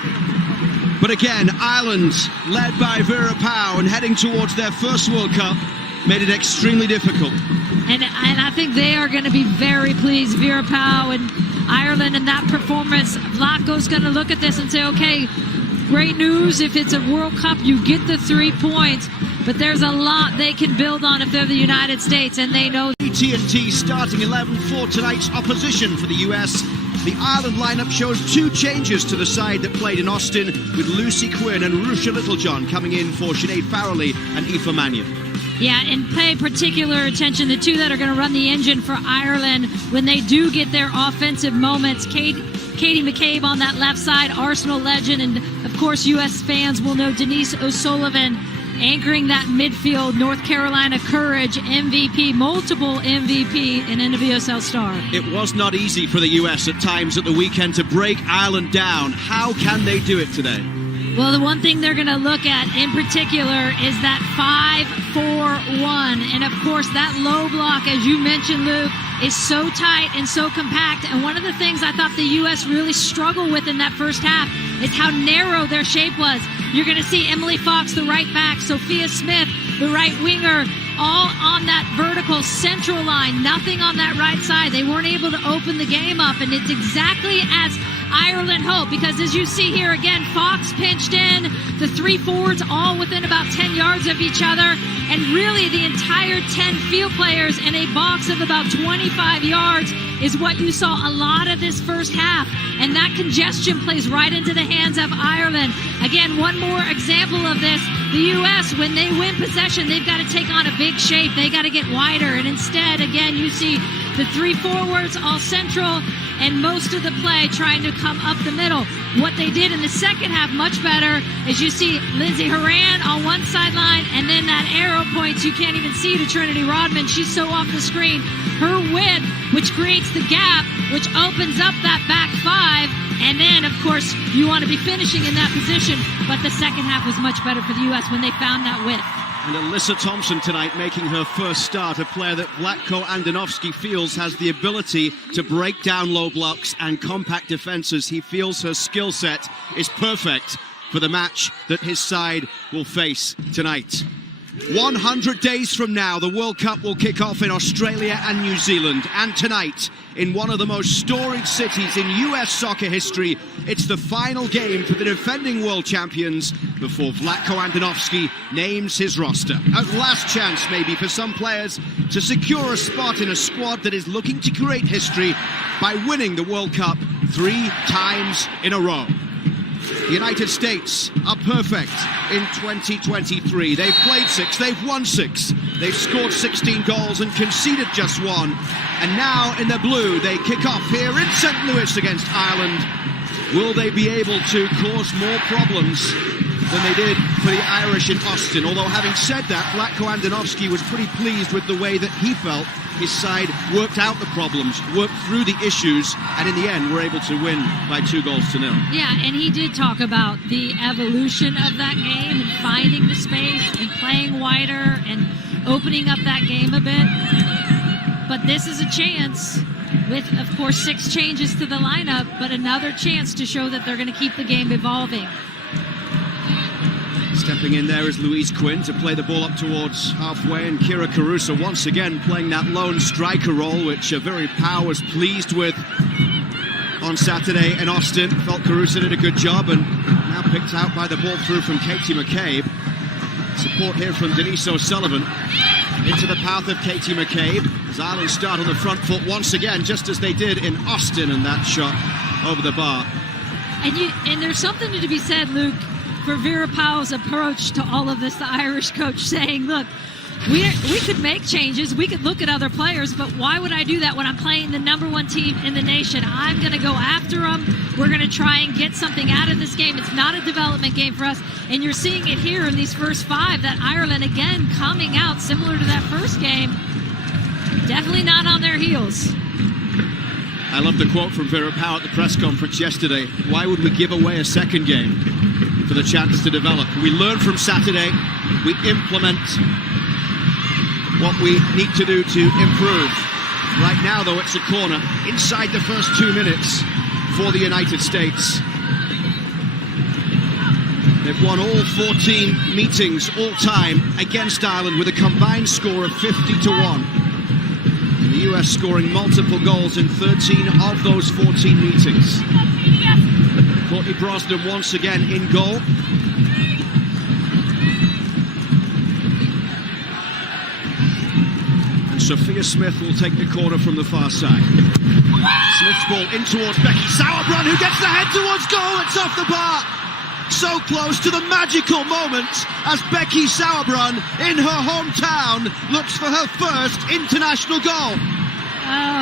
But again, Ireland, led by Vera Pauw and heading towards their first World Cup, made it extremely difficult. And I think they are going to be very pleased, Vera Pauw and Ireland, in that performance. Vlatko's going to look at this and say, okay, great news. If it's a World Cup, you get the 3 points. But there's a lot they can build on if they're the United States, and they know. TNT starting 11 for tonight's opposition for the US. The Ireland lineup shows 2 changes to the side that played in Austin, with Lucy Quinn and Rusha Littlejohn coming in for Sinead Farrelly and Aoife Mannion. Yeah, and pay particular attention, the 2 that are going to run the engine for Ireland when they do get their offensive moments. Katie McCabe on that left side, Arsenal legend, and of course US fans will know Denise O'Sullivan anchoring that midfield, North Carolina Courage, MVP, multiple MVP, and NWSL star. It was not easy for the US at times at the weekend to break Ireland down. How can they do it today? Well, the one thing they're going to look at in particular is that 5-4-1. And of course, that low block, as you mentioned, Luke, is so tight and so compact. And one of the things I thought the U.S. really struggled with in that first half is how narrow their shape was. You're going to see Emily Fox, the right back, Sophia Smith, the right winger, all on that vertical central line, nothing on that right side. They weren't able to open the game up, and it's exactly as Ireland hoped, because as you see here again, Fox pinched in, the 3 forwards all within about 10 yards of each other, and really the entire 10 field players in a box of about 25 yards is what you saw a lot of this first half, and that congestion plays right into the hands of Ireland. Again, one more example of this, the U.S., when they win possession, they've got to take on a big shape, they got to get wider, and instead, again, you see the 3 forwards all central, and most of the play trying to come up the middle. What they did in the second half much better is you see Lindsay Horan on one sideline, and then that arrow points you can't even see to Trinity Rodman. She's so off the screen. Her width, which creates the gap, which opens up that back 5, and then, of course, you want to be finishing in that position. But the second half was much better for the U.S. when they found that width. And Alyssa Thompson tonight making her first start, a player that Vlatko Andonovski feels has the ability to break down low blocks and compact defenses. He feels her skill set is perfect for the match that his side will face tonight. 100 days from now, the World Cup will kick off in Australia and New Zealand. And tonight, in one of the most storied cities in US soccer history, it's the final game for the defending world champions before Vlatko Andonovski names his roster. A last chance, maybe, for some players to secure a spot in a squad that is looking to create history by winning the World Cup 3 times in a row. The United States are perfect in 2023. They've played 6, they've won 6, they've scored 16 goals and conceded just 1. And now in the blue, they kick off here in St. Louis against Ireland. Will they be able to cause more problems than they did for the Irish in Austin? Although, having said that, Vlatko Andonovski was pretty pleased with the way that he felt his side worked out the problems, worked through the issues, and in the end were able to win by 2-0. Yeah, and he did talk about the evolution of that game and finding the space and playing wider and opening up that game a bit. But this is a chance with, of course, 6 changes to the lineup, but another chance to show that they're going to keep the game evolving. Stepping in there is Louise Quinn to play the ball up towards halfway, and Kira Caruso once again playing that lone striker role, which Vera Pauw was pleased with on Saturday in Austin. Felt Caruso did a good job, and now picked out by the ball through from Katie McCabe. Support here from Denise O'Sullivan. Into the path of Katie McCabe as Ireland start on the front foot once again, just as they did in Austin, and that shot over the bar. And there's something to be said, Luke, for Vera Pauw's approach to all of this, the Irish coach saying, look, we could make changes, we could look at other players, but why would I do that when I'm playing the #1 team in the nation? I'm going to go after them. We're going to try and get something out of this game. It's not a development game for us, and you're seeing it here in these first 5, that Ireland, again, coming out similar to that first game, Definitely not on their heels. I love the quote from Vera Pauw at the press conference yesterday. Why would we give away a second game for the chance to develop? We learn from Saturday. We implement what we need to do to improve. Right now, though, it's a corner inside the first 2 minutes for the United States. They've won all 14 meetings all time against Ireland with a combined score of 50-1. And the US scoring multiple goals in 13 of those 14 meetings. Courtney Brosnan once again in goal. And Sophia Smith will take the corner from the far side. Smith's ball in towards Becky Sauerbrunn, who gets the head towards goal. It's off the bar. So close to the magical moment as Becky Sauerbrunn in her hometown looks for her first international goal. Oh.